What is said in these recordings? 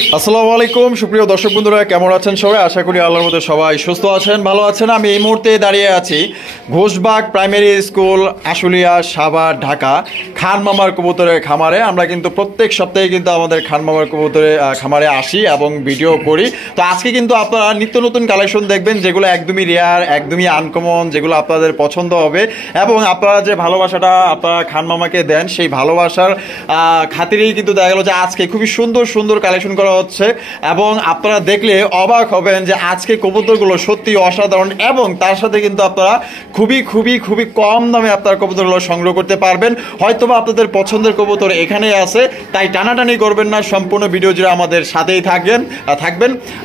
আসসালামু আলাইকুম সুপ্রিয় দর্শক বন্ধুরা, কেমন আছেন সবাই? আশা করি আল্লাহর মধ্যে সবাই সুস্থ আছেন, ভালো আছেন। আমি এই মুহূর্তে দাঁড়িয়ে আছি ঘোষবাগ প্রাইমারি স্কুল, আশুলিয়া, সাভার, ঢাকা, খান মামার কবুতরের খামারে। আমরা কিন্তু প্রত্যেক সপ্তাহে কিন্তু আমাদের খান মামার কবুতরের খামারে আসি এবং ভিডিও করি। তো আজকে কিন্তু আপনারা নিত্য নতুন কালেকশন দেখবেন, যেগুলো একদমই রেয়ার, একদমই আনকমন, যেগুলো আপনাদের পছন্দ হবে। এবং আপনারা যে ভালোবাসাটা আপনারা খান মামাকে দেন, সেই ভালোবাসার খাতিরেই কিন্তু দেখা গেল যে আজকে খুবই সুন্দর সুন্দর কালেকশন করা হচ্ছে। এবং আপনারা দেখলে অবাক হবেন যে আজকে কবুতরগুলো সত্যি অসাধারণ, এবং তার সাথে কিন্তু আপনারা খুবই খুবই খুবই কম দামে আপনার কবুতরগুলো সংগ্রহ করতে পারবেন। হয়তোবা আপনাদের পছন্দের কবুতর এখানেই আছে, তাই টানাটানি করবেন না, সম্পূর্ণ ভিডিও জুড়ে আমাদের সাথেই থাকবেন।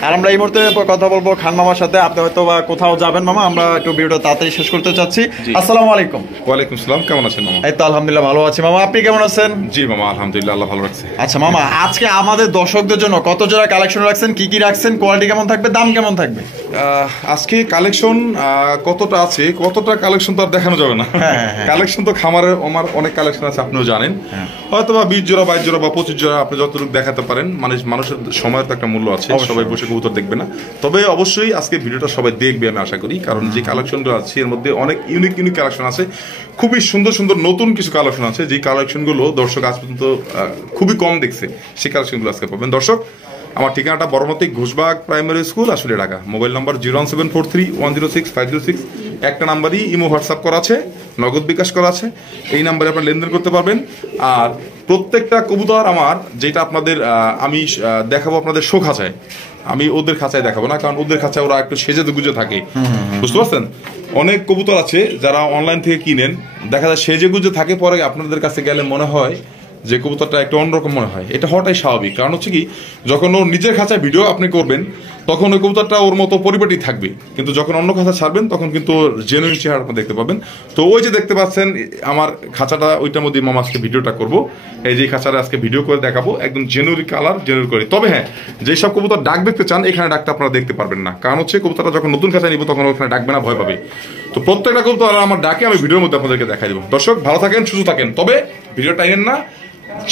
আর আমরা এই মুহূর্তে কথা বলবো খান মামার সাথে। আপনি হয়তো বা কোথাও যাবেন মামা, আমরা একটু ভিডিওটা তাড়াতাড়ি শেষ করতে চাচ্ছি। আসসালামু আলাইকুম। ওয়ালাইকুম সালাম, কেমন আছেন মামা? এই তো আলহামদুলিল্লাহ ভালো আছি মামা, আপনি কেমন আছেন? জি মামা, আলহামদুলিল্লাহ, আল্লাহ ভালো রাখছে। আচ্ছা মামা, আজকে আমাদের দর্শকদের জন্য কত জোড়া কালেকশন রাখছেন, কি কি রাখছেন, কোয়ালিটি কেমন থাকবে, দাম কেমন থাকবে? আজকে কালেকশন কতটা আছে, কতটা কালেকশন তো আর দেখানো যাবে না। কালেকশন তো খামারে আমার অনেক কালেকশন আছে, আপনিও জানেন। হয়তো বা 20 জোড়া 22 জোড়া বা 25 জোড়া আপনি যতটুকু দেখাতে পারেন। মানুষের সময়ের তো একটা মূল্য আছে, সবাই বসে কবুতর দেখবে না। তবে অবশ্যই আজকে ভিডিওটা সবাই দেখবে আমি আশা করি, কারণ যে কালেকশনগুলো আছে এর মধ্যে অনেক ইউনিক কালেকশন আছে। খুবই সুন্দর সুন্দর নতুন কিছু কালেকশন আছে, যে কালেকশনগুলো দর্শক আজ পর্যন্ত খুবই কম দেখছে। সেই কালেকশনগুলো আজকে পাবেন দর্শক। আমার ঠিকানাটা বড়মতি ঘোষবাগ প্রাইমারি স্কুল, আসলে ঢাকা। Mobile number 01743106506। একটা নাম্বারই ইমো হোয়াটসঅ্যাপ করা আছে, নগদ বিকাশ করা আছে। এই নাম্বারে আপনারা লেনদেন করতে পারবেন। আর প্রত্যেকটা কবুতর আমার যেটা আপনাদের আমি দেখাবো আপনাদের শো খাঁচায়, আমি ওদের খাঁচায় দেখাবো না, কারণ ওদের খাঁচায় ওরা একটু সেজে গুজে থাকে, বুঝতে পারছেন? অনেক কবুতর আছে যারা অনলাইন থেকে কিনেন, দেখা যায় সেজে গুজে থাকে, পরে আপনাদের কাছে গেলে মনে হয় যে কবুতরটা একটু অন্যরকম মনে হয়। এটা হওয়াটাই স্বাভাবিক, কারণ হচ্ছে কি, যখন ওর নিজের খাঁচায় ভিডিও আপনি করবেন তখন ওই কবুতরটা ওর মতো পরিপাটি থাকবে, কিন্তু যখন অন্য খাঁচা ছাড়বেন তখন কিন্তু জেনুইন চেহারা আপনি দেখতে পাবেন। তো ওই যে দেখতে পাচ্ছেন আমার খাঁচাটা, ওইটার মধ্যে মামা আজকে ভিডিওটা করবো। এই যে খাঁচাটা আজকে ভিডিও করে দেখাবো, একদম জেনুইন কালার, জেনুইন করে। তবে হ্যাঁ, যেসব কবুতর ডাক দেখতে চান এখানে ডাকতে আপনারা দেখতে পারবেন না, কারণ হচ্ছে কবুতরটা যখন নতুন খাঁচা নিব তখন ওখানে ডাকবে না, ভয় পাবে। তো প্রত্যেকটা কবুতর আমার ডাকে আমি ভিডিওর মধ্যে আপনাদেরকে দেখাই দিব। দর্শক ভালো থাকেন, সুস্থ থাকেন। তবে ভিডিওটা টাইমেন না,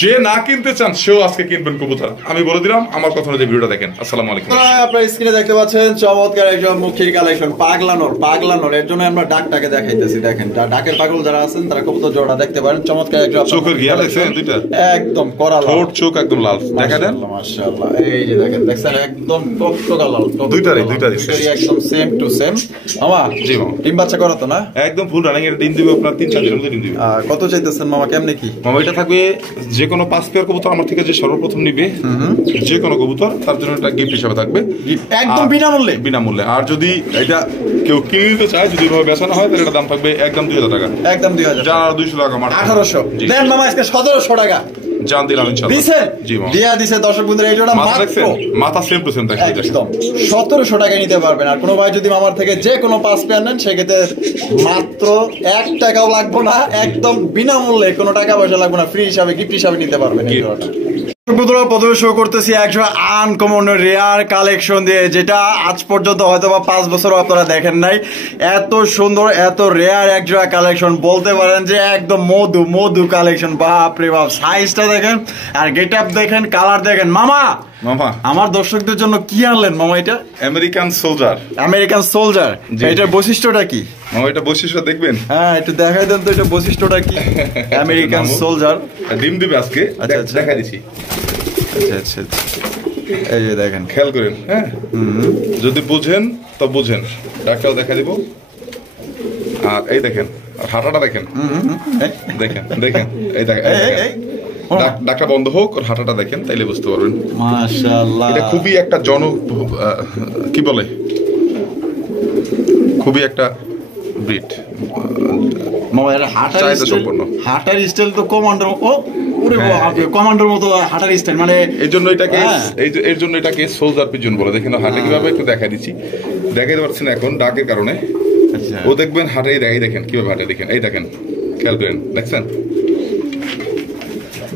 যে না কিনতে চান সেও আজকে কিনবেন কবুতর, আমি বলে দিলাম। আমার কথা অনুযায়ী ভিডিওটা দেখেন। আসসালামু আলাইকুম। আপনারা স্ক্রিনে দেখতে পাচ্ছেন চমৎকার একজন মুখির কালেকশন, পাগলানোর। এর জন্য আমরা ডাকটাকে দেখাইতেছি। দেখেন, ডাকের পাগল যারা আছেন তারা কবুতর জোড়া দেখতে পারেন। চমৎকার একজন চোখের গিয়া দেখছেন, দুইটা একদম করা লাল, ঠোঁট চোখ একদম লাল, দেখা দেন। মাশাআল্লাহ, এই যে দেখেন, দেখছেন একদম টকটকা লাল, দুইটারই একদম সেম টু সেম। মামা জি মামা, ডিম বাচ্চা করা তো না? একদম ফুল রানিং এর ডিম দিবে আপনার 3-4 দিনের মধ্যে ডিম দিবে। কত চাইতেছেন মামা, কেমনে কি? মামা এটা থাকবে যে কোনো 5 পেয়ার কবুতর আমার থেকে যে সর্বপ্রথম নিবে, যে কোনো কবুতর, তার জন্য একটা গিফট হিসেবে থাকবে, একদম বিনামূল্যে। আর যদি এটা কেউ কিনে নিতে চায়, যদি এভাবে বেচানো হয়, তাহলে এটা দাম থাকবে একদম 2000 টাকা, একদম 2000, যা 200 টাকা, 1800 দেন মামা, আজকে 1700 টাকা জান দিলাম ইনশাআল্লাহ। দিছেন? জি মামা, দিয়া দিছে। দর্শক বন্ধুরা, এই জোড়া মাথা সেম টু সেম থাকবে, একদম 1700 টাকায় নিতে পারবেন। আর কোনো ভাই যদি মামার থেকে যে কোনো 5 পেয়ার নেন, সেক্ষেত্রে মাত্র 1 টাকাও লাগবে না, একদম বিনামূল্যে, কোনো টাকা পয়সা লাগবে না, ফ্রি হিসাবে, গিফট হিসাবে নিতে পারবেন এই জোড়াটা। প্রথমে শো করতেছি একশো আনকমন রেয়ার কালেকশন দিয়ে, যেটা আজ পর্যন্ত হয়তো বা 5 বছরও আপনারা দেখেন নাই। এত সুন্দর, এত রেয়ার একজোড়া কালেকশন, বলতে পারেন যে একদম মধু কালেকশন। বাপ রে বাপ, সাইজটা দেখেন, আর গেট আপ দেখেন, কালার দেখেন। মামা আমার দর্শকদের জন্য কি আনলেন মামা? এটা আমেরিকান সোলজার। এটার বৈশিষ্ট্যটা কি মামা? এটা বৈশিষ্ট্য দেখবেন? হ্যাঁ, একটু দেখাই দেন তো, এটা বৈশিষ্ট্যটা কি? আমেরিকান সোলজার ডিম দিবে আজকে, দেখা দিছি। আচ্ছা, এই যে দেখেন, খেয়াল করেন। হ্যাঁ, যদি বুঝেন তো বুঝেন, ডাক্তার দেখা দিব। আর এই দেখেন, আর হাঁটাটা দেখেন, দেখেন এই দেখেন, ডাক্তার বন্ধ হোক, আর হাঁটাটা দেখেন, তাইলে বুঝতে পারবেন। মাশাআল্লাহ, এটা খুবই একটা কি বলে, খুবই একটা ব্রিড। মামা এর হাঁটার স্টাইল তো কমান্ডার মতো হাঁটার স্টাইল, মানে এর জন্য এটাকে সোলজার পিজন বলে। দেখেন হাঁটে কিভাবে, একটু দেখাই দিচ্ছি, দেখাইতে পারছি না এখন ডাকের কারণে। ও দেখবেন হাঁটাই দেখেন কিভাবে হাঁটে, দেখেন, এই দেখেন, খেয়াল করেন, দেখছেন?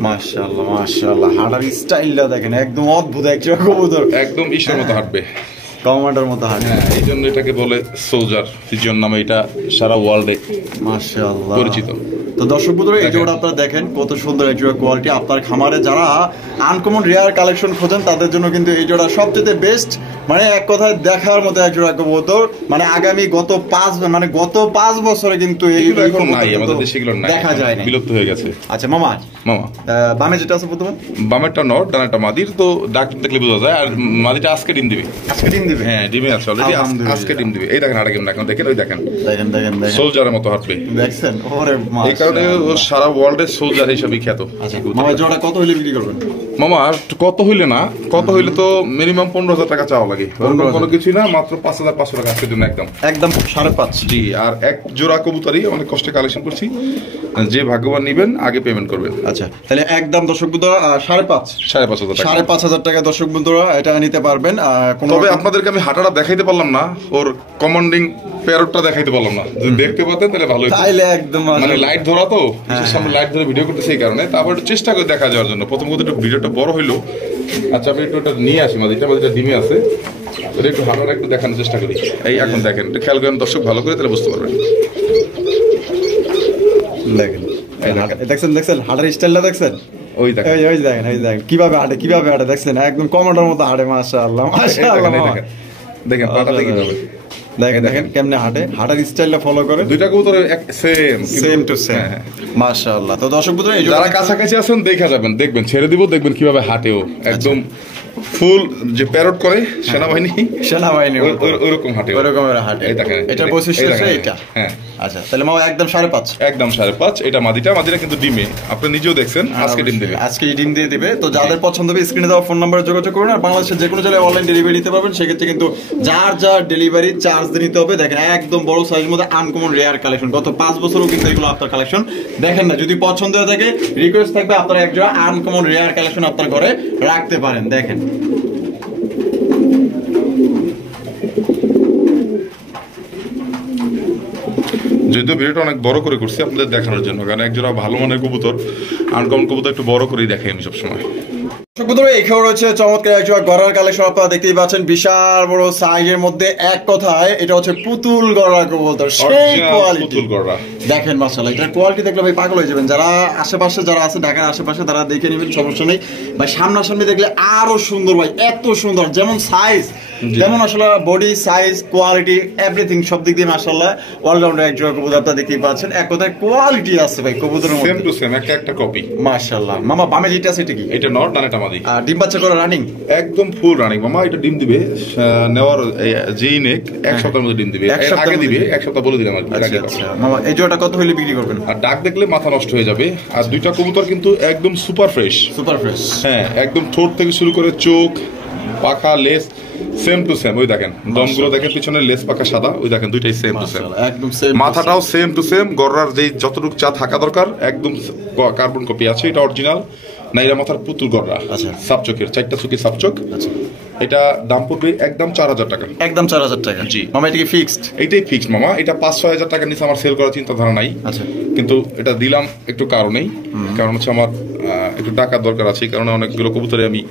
মাশাআল্লাহ, হাঁটার স্টাইলটা দেখেন, একদম অদ্ভুত একটা কবুতর, একদম ঈশ্বরের মতো হাঁটবে, কমান্ডার মতো হাঁটে। হ্যাঁ, এই জন্য এটাকে বলে সোলজার পিজন নামে, এটা সারা ওয়ার্ল্ডে মাশাআল্লাহ পরিচিত। তো দর্শক বন্ধুরা এই জোড়া আপনারা দেখেন কত সুন্দর এই জোড়া কোয়ালিটি। আপনার খামারে যারা আনকমন রেয়ার কালেকশন খোঁজেন তাদের জন্য কিন্তু এই জোড়া সবচেয়ে বেস্ট, মানে এক কথায় দেখার মতো এক জোড়া কবুতর। মানে আগামী গত 5 বছরে কিন্তু এগুলো এখন নাই আমাদের দেশে, এগুলো নাই, দেখা যায় না, বিলুপ্ত হয়ে গেছে। আচ্ছা মামা, মামা বামে যেটা আছে প্রথমে, বামেরটা নর, ডানাটা মাদির। তো ডাক্তার দেখলে বোঝা যায়। আর মাদিটা আজকে ডিম দিবে। আজকে ডিম দিবে? হ্যাঁ, ডিমে আছে অলরেডি, আজকে ডিম দিবে। এই দেখেন, আরেকজন দেখেন, দেখেন ওই দেখেন দেখেন দেখেন দেখেন সোলজারের মতো হাঁটবে, দেখছেন? ওরে এই কারণে ও সারা ওয়ার্ল্ডে সোলজার হিসেবে খ্যাত। আচ্ছা মামা, জোড়া কত হইলে বিক্রি করবেন? মামা কত হইলে না, কত হইলে তো মিনিমাম 15,000 টাকা চাওয়া লাগে। কোনো কিছুই না, মাত্র 5,500 টাকা আজকের জন্য একদম একদম 5.5। জি, আর এক জোড়া কবুতরই অনেক কষ্টে কালেকশন করছি। যে ভাগ্যবান নিবেন আগে পেমেন্ট করবেন। আচ্ছা, তাহলে একদম দর্শক বন্ধুরা 5,500 টাকা, 5,500 টাকা দর্শক বন্ধুরা এটা নিতে পারবেন। তবে আপনাদেরকে আমি হাঁটাটা দেখাইতে পারলাম না, ওর কমান্ডিং প্যারটটা দেখাইতে পারলাম না। যদি দেখতে পাতেন তাহলে ভালো হতো। তাইলে একদম মানে লাইট ধরা তো, সামনে লাইট ধরে ভিডিও করতেছি এই কারণে। তারপর চেষ্টা করে দেখা যাওয়ার জন্য প্রথম কথা একটু ভিডিওটা বড় হইলো। আচ্ছা, আমি একটু ওটা নিয়ে আসি, মাদিটা ডিমে আছে, ওটা একটু হাঁটাটা একটু দেখানোর চেষ্টা করি। এই এখন দেখেন, খেয়াল করেন দর্শক ভালো করে, তাহলে বুঝতে পারবেন। দেখেন দেখছেন দেখছেন হাঁটার স্টাইলটা দেখছেন? ওই দেখেন, ওই দেখেন, ওই দেখেন কিভাবে হাঁটে দেখছেন? একদম কমান্ডার মতো হাঁটে। মাশাআল্লাহ মাশাআল্লাহ। দেখেন পাটাটা কিভাবে, দেখেন দেখেন কেমনে হাঁটে, হাঁটার স্টাইলটা ফলো করে। দুইটা কবুতরের সেম টু সেম। মাশাআল্লাহ। তো দর্শক বন্ধুরা এই যারা কাছাকাছি আছেন দেখা যাবেন, দেখবেন, ছেড়ে দিব, দেখবেন কিভাবে হাঁটেও একদম ফুল যে প্যারট করে সেনাবাহিনী ওইরকম হাঁটে, ওইরকমের হাঁটে। এই দেখেন, এটা বৈশিষ্ট্য এটা। হ্যাঁ, আচ্ছা, তাহলে মামা একদম 5.5। একদম 5.5। এটা মাদিটা কিন্তু ডিমে, আপনি নিজেও দেখছেন, আজকে ডিম দেবে, আজকে ডিম দিয়ে দিবে। তো যাদের পছন্দ হবে স্ক্রিনে দেওয়া ফোন নাম্বারে যোগাযোগ করুন। আর বাংলাদেশের যে কোনো জায়গায় অনলাইন ডেলিভারি নিতে পারবেন। সেক্ষেত্রে কিন্তু যার ডেলিভারি চার্জ দিয়ে নিতে হবে। দেখেন একদম বড় সাইজের মধ্যে আনকমন রেয়ার কালেকশন, গত 5 বছরও কিন্তু এগুলো আপনার কালেকশন দেখেন না। যদি পছন্দ হয়ে থাকে রিকোয়েস্ট থাকবে আপনারা একজোড়া আনকমন রেয়ার কালেকশন আপনার ঘরে রাখতে পারেন। দেখেন যদিও ভিডিওটা অনেক বড় করে করছি আপনাদের দেখানোর জন্য, কারণ একজোড়া ভালো মানের কবুতর, আনকমন কবুতর একটু বড় করেই দেখাই আমি সবসময়। এখানে রয়েছে চমৎকার একজোড়া গড়ার কালেকশন, আপনারা দেখতেই পাচ্ছেন বিশাল বড় সাইজের মধ্যে। এক কথায় এটা হচ্ছে পুতুল গড়া কবুতর, সেই কোয়ালিটি। দেখেন মাশাআল্লাহ, এটা কোয়ালিটি দেখলে ভাই পাগল হয়ে যাবেন। যারা আশেপাশে যারা আছে ঢাকার আশেপাশে তারা দেখে নেবেন, সমস্যা নেই ভাই। সামনাসামনি দেখলে আরো সুন্দর ভাই, এত সুন্দর, যেমন সাইজ যেমন আসলে বডি সাইজ কোয়ালিটি এভরিথিং সব দিক দিয়ে মাশাআল্লাহ অলরাউন্ডার একজোড়া কবুতর আপনারা দেখতেই পাচ্ছেন। এক কথায় কোয়ালিটি আছে ভাই কবুতরের মধ্যে, সেম টু সেম, একটা কপি মাশাআল্লাহ। মামা বামে যেটা আছে এটা কি? এটা নট, ডানাটা মাদি। আর ডিম বাচ্চা করে রানিং? একদম ফুল রানিং মামা। এটা ডিম দিবে নেওয়ার যেই নেক এক সপ্তাহের মধ্যে ডিম দিবে, আগে দিবে, এক সপ্তাহ বলে দিলাম আর কি। আচ্ছা মামা, এই জোড়াটা কত হইলে বিক্রি করবেন? আর ডাক দেখলে মাথা নষ্ট হয়ে যাবে। আর দুইটা কবুতর কিন্তু একদম সুপার ফ্রেশ, হ্যাঁ, একদম ঠোঁট থেকে শুরু করে চোখ, পাখা, লেস সেম টু সেম। ওই দেখেন দমগুলো দেখেন, পিছনে লেস পাখা সাদা, ওই দেখেন দুইটাই সেম টু সেম, একদম সেম। মাথাটাও সেম টু সেম। গড়ার যেই যতটুকু চা থাকা দরকার একদম কার্বন কপি আছে। এটা অরিজিনাল নাইরা মাথার পুতুল গড়া, সাপচকের 4টা চোখে সাপচক। এটা দাম পড়বে একদম 4,000 টাকা। একদম 4,000 টাকা? জি মামা, এটা কি ফিক্সড? এইটাই ফিক্সড মামা। এটা 5-6 হাজার টাকার নিচে আমার সেল করার চিন্তা ধারা নাই। আচ্ছা, কিন্তু এটা দিলাম একটু কারণেই, কারণ হচ্ছে আমার একটু টাকার দরকার আছে। এই কারণে অনেকগুলো কবুতরে আমি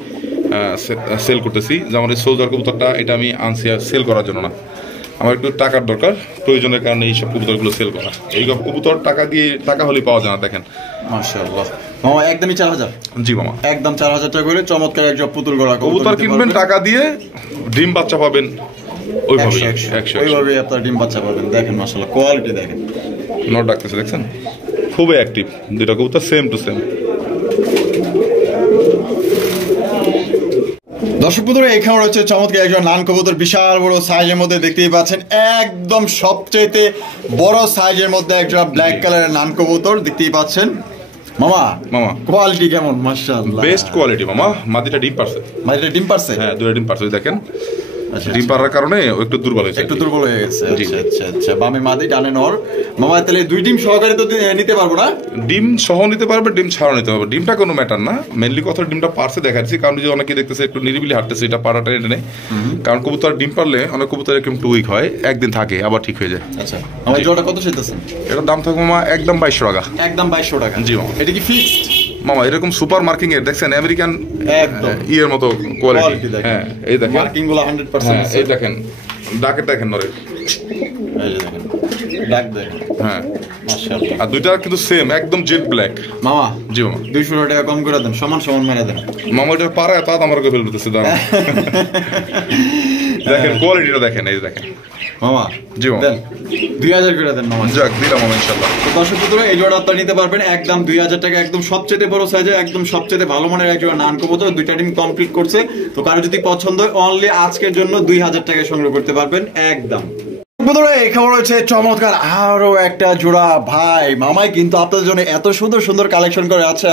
সেল করতেছি। যেমন এই সোলজার কবুতরটা, এটা আমি আনছি সেল করার জন্য না, আমার একটু টাকার দরকার, প্রয়োজনের কারণে এইসব কবুতরগুলো সেল করা। এই কবুতর টাকা হলেই পাওয়া যায় না। দেখেন মাশাআল্লাহ মামা, একদমই 4,000? জি মামা, একদম 4,000 টাকা করে চমৎকার একজন পুতুল গড়া কবুতর কিনবেন, টাকা দিয়ে ডিম বাচ্চা পাবেন, ওইভাবে আপনার ডিম বাচ্চা পাবেন। দেখেন মাশাআল্লাহ কোয়ালিটি দেখেন, নট ডাকতেছে দেখছেন, খুবই অ্যাক্টিভ। দুটো কবুতর সেম টু সেম। দর্শক বন্ধুরা, এখানে রয়েছে চমৎকার একজন লাল কবুতর, বিশাল বড় সাইজের মধ্যে দেখতেই পাচ্ছেন। একদম সবচেয়ে বড় সাইজের মধ্যে একজন ব্ল্যাক কালারের লাল কবুতর দেখতেই পাচ্ছেন। মামা কোয়ালিটি কেমন? মাশাআল্লাহ, বেস্ট কোয়ালিটি মামা। মাদিটা ডিম পারছে, হ্যাঁ, দুটো ডিম পারছে। দেখেন ডিম পারার কারণে একটু দুর্বল হয়েছে, আচ্ছা, বামে মাদি ডানে নর। মামা তাহলে 2 ডিম সহকারে তো নিতে পারবো না? ডিম সহ নিতে পারবে, ডিম ছাড়া নিতে পারবে। ডিমটা কোনো ম্যাটার না, মেনলি কথা ডিমটা পারছে দেখাচ্ছি। কারণ যে অনেকে দেখতেছে একটু নিরিবিলি হাঁটতেছে, এটা পাড়াটা এনে নেই। কারণ কবুতর ডিম পারলে অনেক কবুতর একটু উইক হয়, একদিন থাকে আবার ঠিক হয়ে যায়। আচ্ছা, আমার জোড়াটা কত চাইতেছেন? এটার দাম থাকবে মামা একদম 2,200 টাকা। একদম 2,200 টাকা? জি মামা। এটা কি ফিক্সড? মামা এরকম সুপার মার্কিং এর দেখছেন আমেরিকান একদম ইয়ের মতো Quality কোয়ালিটি। দেখেন। হ্যাঁ এই দেখেন মার্কিং গুলো 100% হ্যাঁ এই দেখেন ডাকে দেখেন নরে। এই যে দেখেন ডাক দেখেন হ্যাঁ মাশাআল্লাহ। আর দুইটা কিন্তু সেম একদম জেড ব্ল্যাক। মামা জি মামা 200 টাকা কম করে দেন, সমান সমান মেরে দেন। মামা এটা পারে তা আমার কাছে ফেলতেছে দাঁড়া। দেখেন কোয়ালিটিটা দেখেন এই দেখেন মামা জি মামা। দেন 2000 করে দেন মামা। যাক দিলাম মামা ইনশাআল্লাহ। তো দর্শক বন্ধুরা এই জোড়া আপনারা নিতে পারবেন একদম 2000 টাকা, একদম সবচেয়ে বড় সাইজে একদম সবচেয়ে ভালো মানের এক জোড়া নান কবুতর, দুইটা ডিম কমপ্লিট করছে। তো কারো যদি পছন্দ হয় অনলি আজকের জন্য 2000 টাকায় সংগ্রহ করতে পারবেন একদম। বন্ধুরা এখানে রয়েছে চমৎকার আরো একটা জোড়া ভাই মামাই কিন্তু আপনাদের জন্য এত সুন্দর সুন্দর কালেকশন করে। আচ্ছা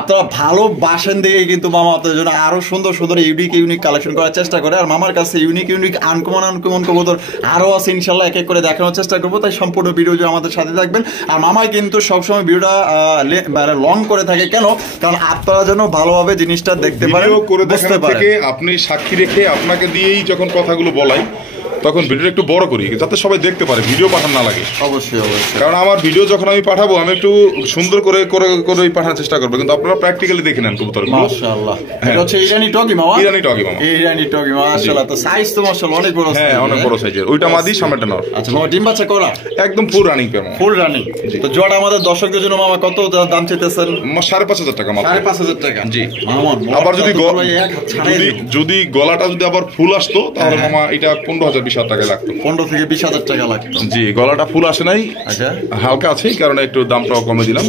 আপনারা ভালোবাসেন দেখে কিন্তু মামা আপনাদের জন্য আরো সুন্দর সুন্দর ইউনিক কালেকশন করার চেষ্টা করে। আর মামার কাছে ইউনিক আনকমন কবুতর আরো আছে, ইনশাল্লাহ এক এক করে দেখানোর চেষ্টা করবো। তাই সম্পূর্ণ ভিডিও জুড়ে আমাদের সাথে থাকবেন। আর মামাই কিন্তু সবসময় ভিডিওটা লং করে থাকে, কেন? কারণ আপনারা যেন ভালোভাবে জিনিসটা দেখতে পারেন, ভিডিও করে বুঝতে দেখানোর পারেন। থেকে আপনি সাক্ষী রেখে আপনাকে দিয়েই যখন কথাগুলো বলাই তখন ভিডিওটা একটু বড় করি যাতে সবাই দেখতে পারে, ভিডিও পাঠানো না লাগে। অবশ্যই অবশ্যই। কারণ আমার ভিডিও যখন আমি পাঠাবো আমি একটু সুন্দর করে পাঠানোর চেষ্টা করবো, কিন্তু আপনারা প্র্যাকটিক্যালি দেখে নেন কবুতরগুলো। মাশাআল্লাহ এটা হচ্ছে ইরানি টগি মামা। ইরানি টগি মামা। ইরানি টগি মাশাআল্লাহ। তো সাইজ তো মাশাআল্লাহ অনেক বড়। হ্যাঁ অনেক বড় সাইজের। ওইটা মাদি সামনেটা নর। আচ্ছা মামা ডিম বাচ্চা করা একদম ফুল রানিং পেয়ার মামা। Full running. তো জোড়া আমাদের দর্শকদের জন্য মামা কত দাম চাইতেছেন? 5,500 টাকা মাত্র। 5,500 টাকা। জি। মামা আবার যদি যদি যদি গলাটা যদি আবার ফুল আসতো তাহলে মামা এটা 15,000 20,000 টাকা লাগতো। 15 থেকে 20,000 টাকা লাগতো। জি গলাটা ফুল আসে নাই, আচ্ছা হালকা আছে, এই কারণে একটু দামটাও কমে দিলাম।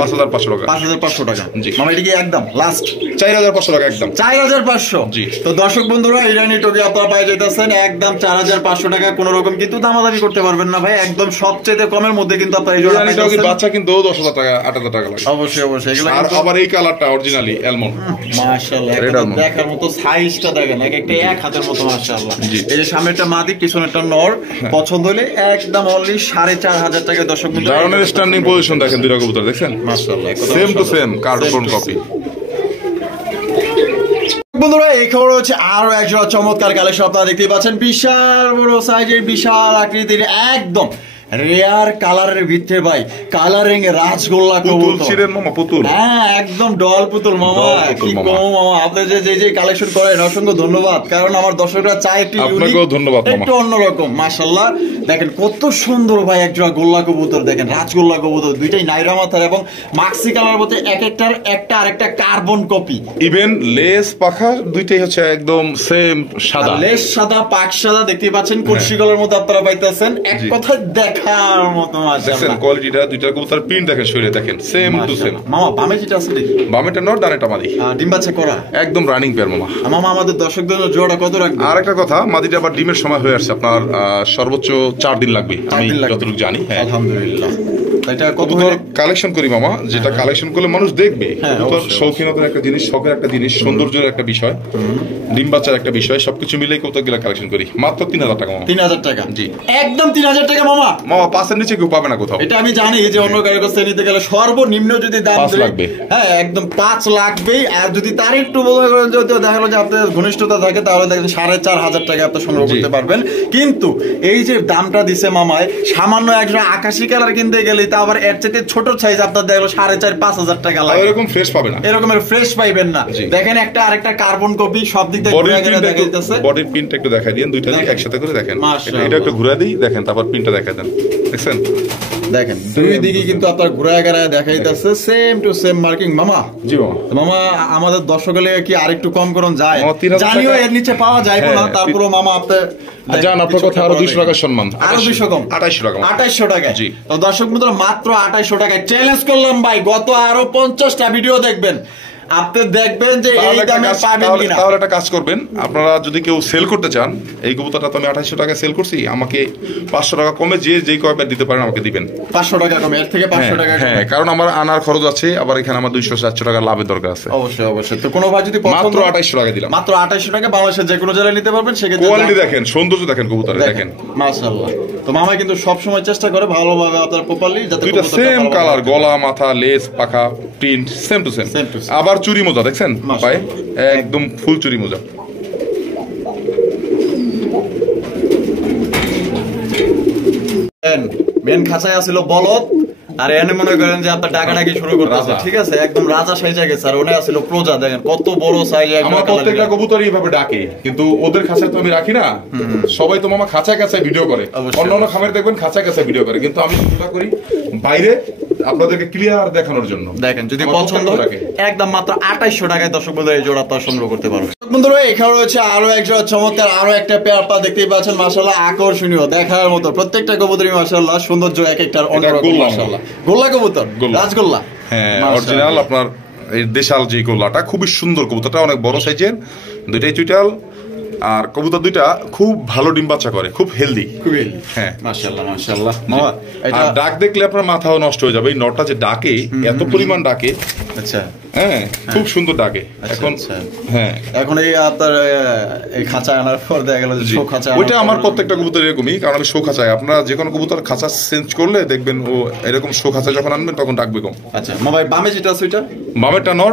5,500 টাকা। 5,500 টাকা। জি। মামা এটা কি একদম লাস্ট? 4,500 টাকা একদম। 4,500। জি। তো দর্শক বন্ধুরা ইরানি টগি আপনারা পাই যাইতেছেন একদম 4,500 টাকা। কোন রকম কিন্তু দামাদামি করতে পারবেন না ভাই, একদম সবচেয়ে কমের মধ্যে কিন্তু আপনারা এই জোড়া ইরানি টগির পাইতেছেন। বাচ্চা কিন্তু 10,000 টাকা 8,000 টাকা লাগে। অবশ্যই অবশ্যই এগুলো আর কিন্তু আবার এই কালারটা অরিজিনালি অ্যালমন্ড। মাশাআল্লাহ Red একদম almond। দেখার মতো সাইজটা দেখেন, এক একটা এক হাতের মতো মাশাআল্লাহ। জি। এই যে সামনেরটা মাদি পিছনেরটা নর, পছন্দ হলে একদম অনলি 4,500 টাকা দর্শক বন্ধু। দারুণের স্ট্যান্ডিং পজিশন দেখেন দুইটা কবুতর দেখছেন মাশাআল্লাহ same to same cartoon copy. বন্ধুরা এই খবর হচ্ছে আরো একজোড়া চমৎকার কালেকশন আপনারা দেখতেই পাচ্ছেন, বিশাল বড় সাইজের বিশাল আকৃতির একদম রেয়ার কালারের ভিতরে ভাই কালারিং রাজগোল্লা পুতুল কবুতর। ছিলেন মামা পুতুল। হ্যাঁ একদম ডল পুতুল মামা। ডল পুতুল কি মামা। কম মামা, আপনি যে কালেকশন করেন অসংখ্য ধন্যবাদ। কারণ আমার দর্শকরা চায় একটু আপনাকেও ইউনিক, ধন্যবাদ মামা। একটু অন্যরকম। মাশাআল্লাহ দেখেন কত সুন্দর ভাই একজোড়া গোল্লা কবুতর, দেখেন রাজগোল্লা কবুতর, দুইটাই নাইরা মাথার এবং মাক্সি কালার মধ্যে এক একটার একটা আরেকটা কার্বন কপি। ইভেন লেস পাখা দুইটাই হচ্ছে একদম সেম সাদা। লেস সাদা পাক সাদা দেখতে পাচ্ছেন, কুরশি গলার মধ্যে আপনারা পাইতেছেন, এক জি। কথায় দেখার মতো দেখেন মাশাআল্লাহ। কোয়ালিটিটা দুইটা কবুতর প্রিন্ট দেখেন শরীরে দেখেন সেম টু সেম। মামা বামে যেটা আছে দেখি বামেটা নর ডানেটা মাদি ডিম বাচ্চা করা। একদম রানিং পেয়ার মামা। মামা আমাদের দর্শকদের জন্য জোড়া কত রাখবে? আর একটা কথা মাদিটা আবার ডিমের সময় হয়ে আসছে আপনার সর্বোচ্চ 4 দিন লাগবে 4 আমি দিন লাগবে। যতটুকু জানি। হ্যাঁ আলহামদুলিল্লাহ। এটা কত কবুতর কালেকশন করি মামা, যেটা কালেকশন করলে মানুষ দেখবে। হ্যাঁ, কবুতর অবশ্যই। শৌখিনতার একটা জিনিস, শখের একটা জিনিস, সৌন্দর্যের একটা বিষয়, ডিম বাচ্চার একটা বিষয়, সবকিছু মিলে কবুতরগুলো কালেকশন করি মাত্র 3,000 টাকা মামা। 3,000 টাকা। জি। একদম 3,000 টাকা মামা। মামা 5 নিচে কেউ পাবে না কোথাও। এটা আমি জানি যে অন্য কারো কাছে নিতে গেলে সর্বনিম্ন যদি দাম 5 দেয়, লাগবে। হ্যাঁ একদম 5 লাগবেই। আর যদি তার একটু মনে করেন যদি দেখা গেলো যে আপনার ঘনিষ্ঠতা থাকে তাহলে দেখেন 4,500 টাকা আপনি সংগ্রহ জি। করতে পারবেন। কিন্তু এই যে দামটা দিছে মামায়, সামান্য একজন আকাশি কালার কিনতে গেলে তা আবার এর চাইতে ছোট সাইজ আপনার দেখলো 4,500-5,000 টাকা আর লাগে। এরকম ফ্রেশ পাবে না। এরকমের ফ্রেশ পাইবেন না। জি। দেখেন একটা আরেকটা কার্বন কপি সব দিক থেকে ঘুরে ঘুরে দেখা যাচ্ছে। বডির প্রিন্টটা একটু দেখাই দিন, দুইটা দেখেন। একসাথে করে দেখেন। মাশাআল্লাহ। এটা একটু ঘুরে দিই দেখেন, তারপর প্রিন্টটা দেখাই দেন। দেখছেন দেখেন দুই দিকে কিন্তু আপনার ঘুরায় ঘুরায় দেখাইতেছে সেম টু সেম মার্কিং মামা। জি মামা। তো মামা আমাদের দর্শকলে কি আরেকটু কম করুন যায়? মামা, 3,000 জানিও টাকা- এর নিচে পাওয়া যায় না, হ্যাঁ, তারপরে মামা আপনি জান আপনার কথা আরো 200 টাকা সম্মান। আরো 200 কম 2800 টাকা মামা। 2800 টাকায়। জি। তো দর্শক বন্ধুরা মাত্র 2800 টাকায় চ্যালেঞ্জ করলাম ভাই, গত আরো 50টা ভিডিও দেখবেন, আপনি দেখবেন যে এই দামে পাবেন কিনা। তাহলে একটা কাজ করবেন, আপনারা যদি কেউ সেল করতে চান, এই কবুতরটা তো আমি 2800 টাকায় সেল করছি, আমাকে 500 টাকা কমে যেই কয়বার দিতে পারেন আমাকে দিবেন। 500 টাকা কমে, এর থেকে 500 টাকা হ্যাঁ, কমে। কারণ আমার আনার খরচ আছে, আবার এখানে আমার 200-400 টাকা লাভের দরকার আছে। অবশ্যই অবশ্যই। তো কোনো ভাই যদি পছন্দ মাত্র 2800 টাকা দিলাম। মাত্র 2800 টাকা বাংলাদেশের যে কোনো জেলায় নিতে পারবেন, সেক্ষেত্রে কোয়ালিটি দেখেন, সৌন্দর্য দেখেন কবুতরের দেখেন। মাশাআল্লাহ। তো মামা কিন্তু সব সময় চেষ্টা করে ভালোভাবে আপনার প্রপারলি যাতে দুইটা কবুতরটা সেম ভালোভাবে কালার, থাকে। গলা মাথা লেস পাখা print same to same. Same to same। আবার চুরি মোজা দেখছেন মাশাআল্লাহ। পায়ে একদম ফুল চুরি মোজা। মেন খাঁচায় আছিল বলদ, আর এনে মনে করেন যে আপনার ডাকাডাকি শুরু করতেছে, ঠিক আছে, একদম রাজা সাইজে গেছে। আর ওনে আসলে প্রজা, দেখেন কত বড় সাইজ। আমার প্রত্যেকটা কবুতরই এইভাবে ডাকে, কিন্তু ওদের খাঁচায় তো আমি রাখি না। সবাই তো মামা খাঁচায় খাঁচায় ভিডিও করে, অন্যান্য খামারে দেখবেন খাঁচায় খাঁচায় ভিডিও করে, কিন্তু আমি চেষ্টা করি বাইরে আপনাদেরকে ক্লিয়ার দেখানোর জন্য। দেখেন যদি পছন্দ একদম মাত্র 2800 টাকায় দর্শক বন্ধুরা এই জোড়া আপনারা সংগ্রহ করতে পারবেন। দর্শক বন্ধুরা এখানে রয়েছে আরো এক জোড়া চমৎকার আরো একটা পেয়ার, আপনারা দেখতেই পাচ্ছেন মাশাআল্লাহ আকর্ষণীয় দেখার মতো। প্রত্যেকটা কবুতরই মাশাআল্লাহ সৌন্দর্য এক একটার অন্যরকম মাশাআল্লাহ। গোল্লা কবুতর, রাজগোল্লা, হ্যাঁ অরিজিনাল আপনার এই দেশাল যে গোল্লাটা খুবই সুন্দর। কবুতরটা অনেক বড় সাইজের, দুইটাই চুইটাল। আর কবুতর দুইটা খুব ভালো ডিম বাচ্চা করে, খুব হেলদি, খুব হেলদি। হ্যাঁ মাশাআল্লাহ মাশাআল্লাহ। আর ডাক দেখলে আপনার মাথাও নষ্ট হয়ে যাবে। এই নটটা যে ডাকে, এত পরিমাণ ডাকে, আচ্ছা হ্যাঁ খুব সুন্দর ডাকে। এখন হ্যাঁ এখন এই আপনার এই খাঁচা আনার পর দেখা গেল যে শো খাঁচা, ওইটা আমার প্রত্যেকটা কবুতর এরকমই, কারণ আমি শো খাঁচায়, আপনারা যে কোনো কবুতর খাঁচা চেঞ্জ করলে দেখবেন ও এরকম শো খাঁচা যখন আনবেন তখন ডাকবে কম। আচ্ছা মামা বামে যেটা আছে ওইটা, বামেরটা নর,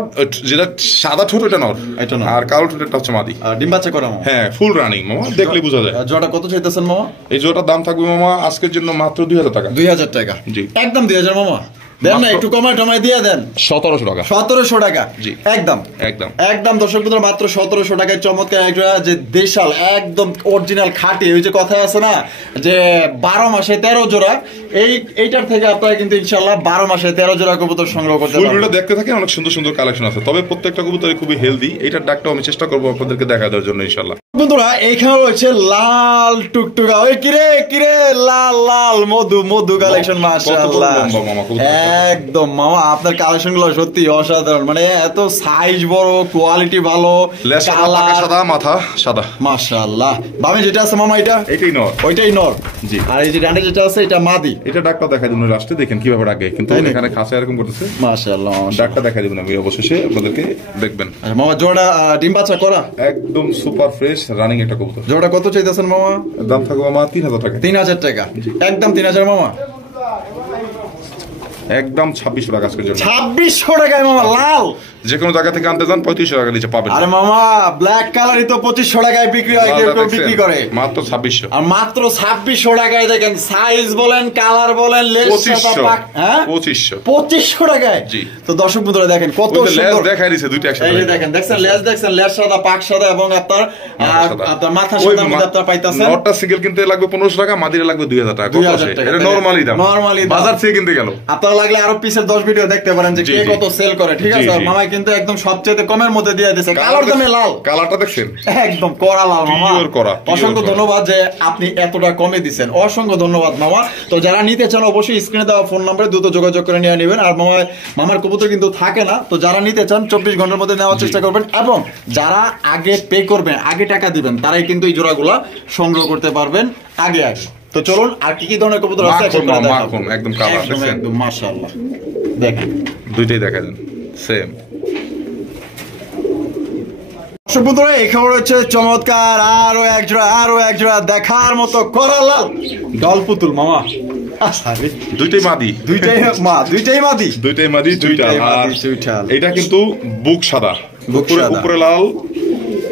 যেটা সাদা ঠোঁট ওইটা নর, এটা নর, আর কালো ঠোঁটেরটা হচ্ছে মাদি। আর ডিম বাচ্চা করা মামা, হ্যাঁ ফুল রানিং মামা, দেখলে বোঝা যায়। জোড়া কত চাইতেছেন মামা? এই জোড়াটার দাম থাকবে মামা আজকের জন্য মাত্র 2000 টাকা। 2000 টাকা, জি একদম 2000 মামা। দেন না একটু কমাই দিয়ে দেন, 1700 টাকা। 1700 টাকা, জি একদম একদম একদম। দর্শক বন্ধুরা মাত্র 1700 টাকায় চমৎকার একটা যে দেশাল একদম অরিজিনাল খাঁটি, ওই যে কথা আছে না যে 12 মাসে 13 জোড়া, এইটার থেকে আপনারা কিন্তু ইনশাআল্লাহ 12 মাসে 13 জোড়া কবুতর সংগ্রহ করতে পারবেন। ফুলগুলো দেখতে থাকেন, অনেক সুন্দর সুন্দর কালেকশন আছে, তবে প্রত্যেকটা কবুতরই খুবই হেলদি। এইটার ডাকটাও আমি চেষ্টা করব আপনাদেরকে দেখা দেওয়ার জন্য ইনশাআল্লাহ। বন্ধুরা এখানে রয়েছে লাল টুকটুকা, ওই কিরে লাল লাল মধু কালেকশন মাশাআল্লাহ। একদম মামা আপনার কালেকশন গুলো সত্যি অসাধারণ, মানে এত সাইজ বড়, কোয়ালিটি ভালো, সাদা মাথা সাদা মাশাআল্লাহ। বামে যেটা আছে মামা এটাই নর, ওইটাই নর, জি। আর এই যে ডানে যেটা আছে এটা মাদি। এটা ডাকটা দেখাই দিন লাস্টে, দেখেন কিভাবে ডাকে, কিন্তু এখানে খাঁচা এরকম করতেছে মাশাআল্লাহ। ডাকটা দেখাই দিবেন আমি অবশেষে আপনাদেরকে, দেখবেন। আচ্ছা মামা জোড়া ডিম বাচ্চা করা একদম সুপার ফ্রেশ রানিং একটা কবুতর। জোড়া কত চাইতেছেন মামা? দাম থাকবে মামা 3000 টাকা। 3000 টাকা, একদম 3000 মামা, একদম 2600 টাকা আজকের জন্য। 2600 টাকায় মামা লাল, যে কোনো জায়গা থেকে আনতে যান 3500 টাকা নিচে পাবেন। আরে মামা ব্ল্যাক কালারই তো 2500 টাকায় বিক্রি হয়, কেউ বিক্রি করে মাত্র 2600। আর মাত্র 2600 টাকায় দেখেন সাইজ বলেন, কালার বলেন, লেস সাদা পাক, হ্যাঁ 2500 টাকায়, জি। তো দর্শক বন্ধুরা দেখেন কত সুন্দর দেখাই দিয়েছে দুইটা একসাথে, এই যে দেখেন দেখছেন লেস সাদা পাক সাদা, এবং আপনার মাথা সাদা মধ্যে আপনারা পাইতাছেন। নটটা সিঙ্গেল কিনতে লাগবে 1500 টাকা, মাদিরে লাগবে 2000 টাকা। এটা নরমালি দাম, বাজার থেকে কিনতে গেল। আপনারা লাগলে আরো পিছের 10 ভিডিও দেখতে পারেন যে কে কত সেল করে, ঠিক আছে। মামা কিন্তু একদম সবচেয়ে কমের মধ্যে দিয়ে দিয়েছে, কালার দামে লাল, কালারটা দেখছেন একদম কড়া লাল মামা। অসংখ্য ধন্যবাদ যে আপনি এতটা কমে দিচ্ছেন, অসংখ্য ধন্যবাদ মামা। তো যারা নিতে চান অবশ্যই স্ক্রিনে দেওয়া ফোন নম্বরে দ্রুত যোগাযোগ করে নিয়ে নেবেন। আর মামার কবুতর কিন্তু থাকে না, তো যারা নিতে চান 24 ঘন্টার মধ্যে নেওয়ার চেষ্টা করবেন, এবং যারা আগে পে করবেন, আগে টাকা দিবেন, তারাই কিন্তু এই জোড়াগুলা সংগ্রহ করতে পারবেন আগে। তো চলুন আর কি ধরনের কবুতর আছে একদম কালার দেখেন, একদম মাশাআল্লাহ। দেখেন দুইটাই দেখা দেন সেম। বন্ধুরা এখানে রয়েছে চমৎকার আরো এক জোড়া দেখার মতো করা লাল ডল পুতুল মামা। দুইটাই মাদি, দুইটাই মাদি চুইটাল। এটা কিন্তু বুক সাদা, উপরে লাল।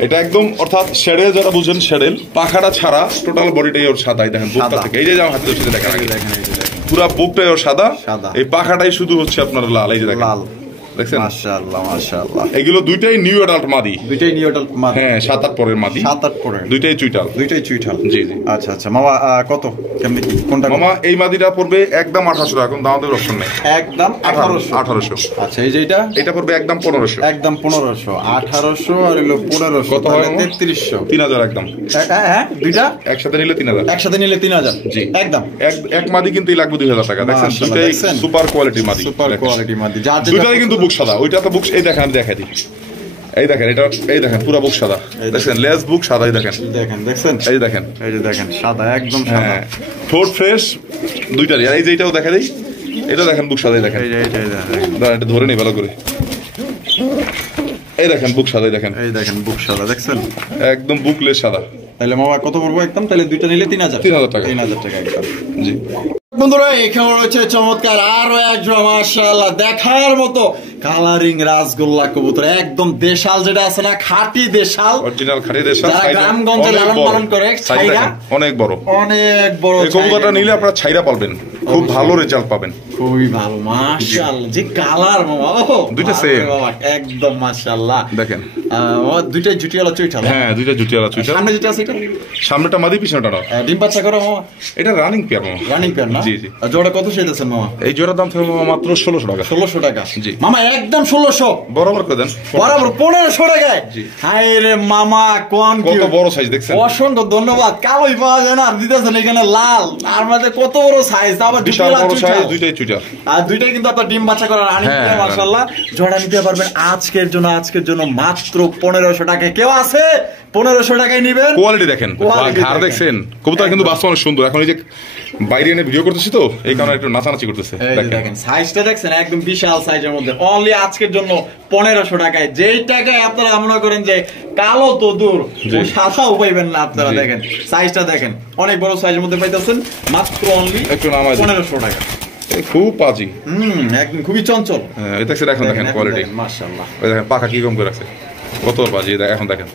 এটা একদম অর্থাৎ শেডে যারা বুঝেন শেডেল, পাখাটা ছাড়া টোটাল বডিটাই ওর সাদাই। দেখেন বুকটা থেকে, এই যে আমার হাতে দেখেন পুরো বুকটাই ওর সাদা, এই পাখাটাই শুধু হচ্ছে আপনার লাল, এই যে দেখেন লাল। মাশাআল্লাহ মাশাআল্লাহ। এগুলো দুইটাই নিউ অ্যাডাল্ট মাদি, দুইটাই নিউ অ্যাডাল্ট মাদি, হ্যাঁ 7-8 পরের মাদি, 7-8 পরের, দুইটাই চুইটাল, জি জি। আচ্ছা আচ্ছা মামা কত কেমনে কি কোনটা মামা? এই মাদিটা পড়বে একদম 1800 টাকা, কোন দামের অপশন নাই, একদম 1800। আচ্ছা এই যে এটা পড়বে একদম 1500, একদম 1500, 1800 আর হলো 1500, কত হয়? 3300, 3000 একদম। হ্যাঁ দুইটা একসাথে নিলে 3000, একসাথে নিলে 3000, জি একদম। এক মাদি কিনতেই লাগবে 2000 টাকা। দেখেন দুইটাই সুপার কোয়ালিটি মাদি, সুপার কোয়ালিটি মাদি, দুইটাই কিন্তু বুক সাদা। ওইটা তো বুক, এই দেখেন আমি দেখাই দিই, এই দেখেন এটা, এই দেখেন পুরো বুক সাদা, দেখেন লেস বুক সাদা, এই দেখেন দেখছেন, এই দেখেন, এই যে দেখেন সাদা একদম সাদা, ঠোঁট ফ্রেশ দুইটারই। আর এই যে এটাও দেখা দেই, এটা দেখেন বুক সাদা, দেখেন এটা ধরে নেই ভালো করে, এই দেখেন বুক সাদা, দেখেন এই দেখেন বুক সাদা, দেখছেন একদম বুকলেস সাদা। তাহলে মামা কত পড়বো একদম? তাহলে দুইটা নিলে 3000 টাকা, 3000 টাকা একদম, জি। বন্ধুরা এখানে রয়েছে চমৎকার আরো এক জোড়া মাশাআল্লাহ দেখার মতো কালারিং রাজগোল্লা কবুতর, একদম দেশাল, যেটা আছে না খাঁটি দেশাল, অরিজিনাল খাঁটি দেশাল, গ্রামগঞ্জে লালন পালন করে। ছাইরা অনেক বড়, অনেক বড়। এই কবুতরটা নিলে আপনারা ছাইরা পালবেন, খুব ভালো রেজাল্ট পাবেন। খুবই ভালো, মাশাআল্লাহ। যে কালার মামা, দুইটা সেম একদম মাশাআল্লাহ। দেখেন দুইটাই জুটিওয়ালা চুইঠাল। হ্যাঁ, দুইটা জুটিওয়ালা চুইঠাল। সামনে যেটা আছে এটা, সামনেটা মাদি, পিছনেটা নর। ডিম বাচ্চা করো মামা? এটা রানিং পেয়ার মামা। রানিং পেয়ার না? জি জি। জোড়া কত চাইতেছেন মামা? এই জোড়ার দাম থাকবে মাত্র 1600 টাকা। 1600 টাকা? জি মামা, একদম 1600 বরাবর করে দেন। বরাবর 1500 টাকায়? জি। হায় রে মামা, কোন কত বড় সাইজ দেখছেন? অসংখ্য ধন্যবাদ। কালোই পাওয়া যায় না, দিতেছেন এখানে লাল, আর মধ্যে কত বড় সাইজ, আবার বিশাল বড় সাইজ, দুইটাই চুইটার। আর দুইটাই কিন্তু আপনার ডিম বাচ্চা করার রানিং পেয়ার, মাশাআল্লাহ। জোড়া নিতে পারবেন আজকের জন্য মাত্র 1500 টাকায়। কেউ আছে 1500 টাকায় নিবেন? কোয়ালিটি দেখেন, ঘাড় দেখছেন, কবুতর কিন্তু বাস্তব অনেক সুন্দর। এখন এই যে বাইরে এনে ভিডিও করতেছি তো, এই কারণে একটু নাচানাচি করতেছে। দেখেন সাইজটা দেখছেন, একদম বিশাল সাইজের মধ্যে, অনলি আজকের জন্য 1500 টাকায়। যেই টাকায় আপনারা মনে করেন যে কালো তো দূর, সাদাও পাইবেন না আপনারা। দেখেন সাইজটা দেখেন, অনেক বড় সাইজের মধ্যে পাইতেছেন, মাত্র অনলি 1500 টাকা। খুব পাজি, একদম খুবই চঞ্চল। এই দেখেন, দেখেন কোয়ালিটি, মাশাআল্লাহ। ওই দেখেন পাখা কি কম করে রাখছে, কত পাজি এখন দেখেন।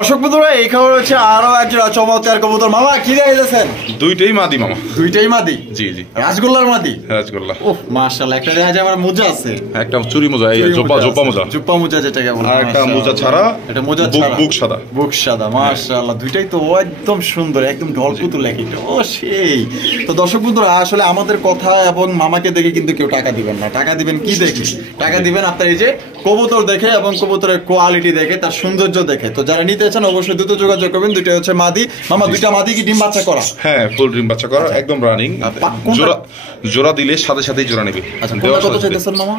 দর্শক বন্ধুরা, এই খবর হচ্ছে আরো একজোড়া চমৎকার কবুতর। মামা, কি দেখেছেন? দুইটাই মাদি মামা। দুইটাই মাদি? জি জি। রাসগোল্লার মাদি? রাসগোল্লা। ওহ মাশাআল্লাহ। একটা দেখা যায় আমার মোজা আছে, একটা চুরি মোজা, এই জোপা মোজা, জুপ্পা মোজা যেটাকে বলে। আর একটা মোজা ছাড়া, এটা মোজা ছাড়া, বুক সাদা, বুক সাদা। মাশাআল্লাহ, দুইটাই তো একদম সুন্দর, একদম ঢলপুতুল একটা। ও সেই তো। দর্শক বন্ধুরা, আসলে আমাদের কথা এবং মামাকে দেখে কিন্তু কেউ টাকা দিবেন না। টাকা দিবেন কি দেখে? টাকা দিবেন আপনার এই যে কবুতর দেখে এবং কবুতরের কোয়ালিটি দেখে, তার সৌন্দর্য দেখে। তো যারা নিতে চান অবশ্যই দ্রুত যোগাযোগ করবেন। দুইটা হচ্ছে মাদি। মামা, দুইটা মাদি কি ডিম বাচ্চা করা? হ্যাঁ, ফুল ডিম বাচ্চা করা, একদম রানিং। জোড়া দিলে সাথে সাথেই জোড়া নেবে। আচ্ছা, কত চাইতেছেন মামা?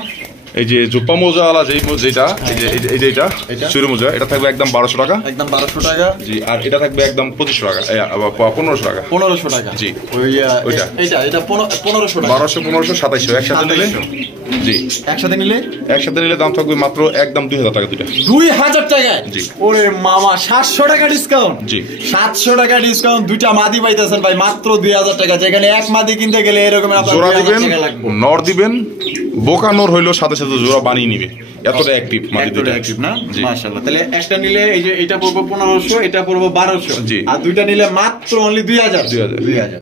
এই যে জোপা মোজা আলা যেটা, এই যে এটা চুরি মোজা, এটা থাকবে একদম 1200 টাকা। একদম 1200 টাকা? জি। আর এটা থাকবে একদম 2500 টাকা, 1500 টাকা। 1500 টাকা? জি। ওইটা এটা 1500 টাকা। 1200, 1500, 2700 একসাথে নিলে। জি, একসাথে নিলে দাম থাকবে মাত্র একদম 2000 টাকা দুইটা। 2000 টাকায়? জি। ওরে মামা, 700 টাকা ডিসকাউন্ট? জি, 700 টাকা ডিসকাউন্ট। দুইটা মাদি পাইতেছেন ভাই মাত্র 2000 টাকা, যেখানে এক মাদি কিনতে গেলে এরকম জোড়া দিবেন, নর দিবেন, বোকা নর হইলো সাথে সাথে জোড়া বানিয়ে নিবে, এতটা অ্যাক্টিভ মাদি দুটো। অ্যাক্টিভ না? মাশাআল্লাহ। তাহলে একটা নিলে এই যে এটা পড়বে 1500, এটা পড়বে 1200। জি। আর দুইটা নিলে মাত্র অনলি 2000। 2000।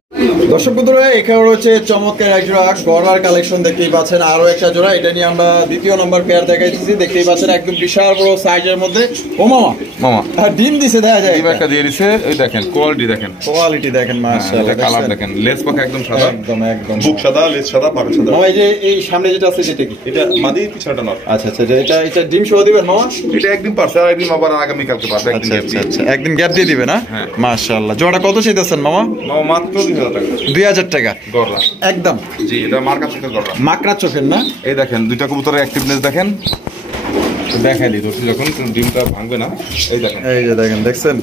দর্শক বন্ধুরা, এখানে হচ্ছে চমৎকার এক জোড়া গড়ার কালেকশন দেখতেই পাচ্ছেন। আরো একটা জোড়া, এটা নিয়ে আমরা দ্বিতীয় নম্বর পেয়ার দেখাইতেছি। দেখতেই পাচ্ছেন একদম বিশাল বড় সাইজের মধ্যে। ও মামা, আর ডিম দিছে, দেখা যায় ডিম একটা দিয়ে দিছে। এই দেখেন কোয়ালিটি দেখেন, কোয়ালিটি দেখেন, মাশাআল্লাহ। কালার দেখেন, লেজ পাখা একদম সাদা, একদম বুক সাদা, লেজ সাদা, পাখা সাদা। মামা, এই যে এই সামনে যেটা আছে সেটা কি? এটা মাদি, পিছনটা নর। আচ্ছা আচ্ছা, এটা ডিম সহ দিবেন মামা? এটা একদিন পারছে, আর একদিন আবার আগামী কালকে পারবে, একদিন গ্যাপ দিয়ে। আচ্ছা, একদিন গ্যাপ দিয়ে দিবে না? হ্যাঁ। মাশাআল্লাহ। জোড়া কত চাইতেছেন মামা? মামা, মাত্র 2000 টাকা। 2000 টাকা গড়রা একদম? জি, এটা মার্কা চোখের গড়রা, মাকড়া চোখের না? এই দেখেন দুইটা কবুতরের অ্যাক্টিভনেস দেখেন, দেখাই দিই ধরছি যখন, ডিমটা ভাঙবে না। এই দেখেন, এই যে দেখেন, দেখছেন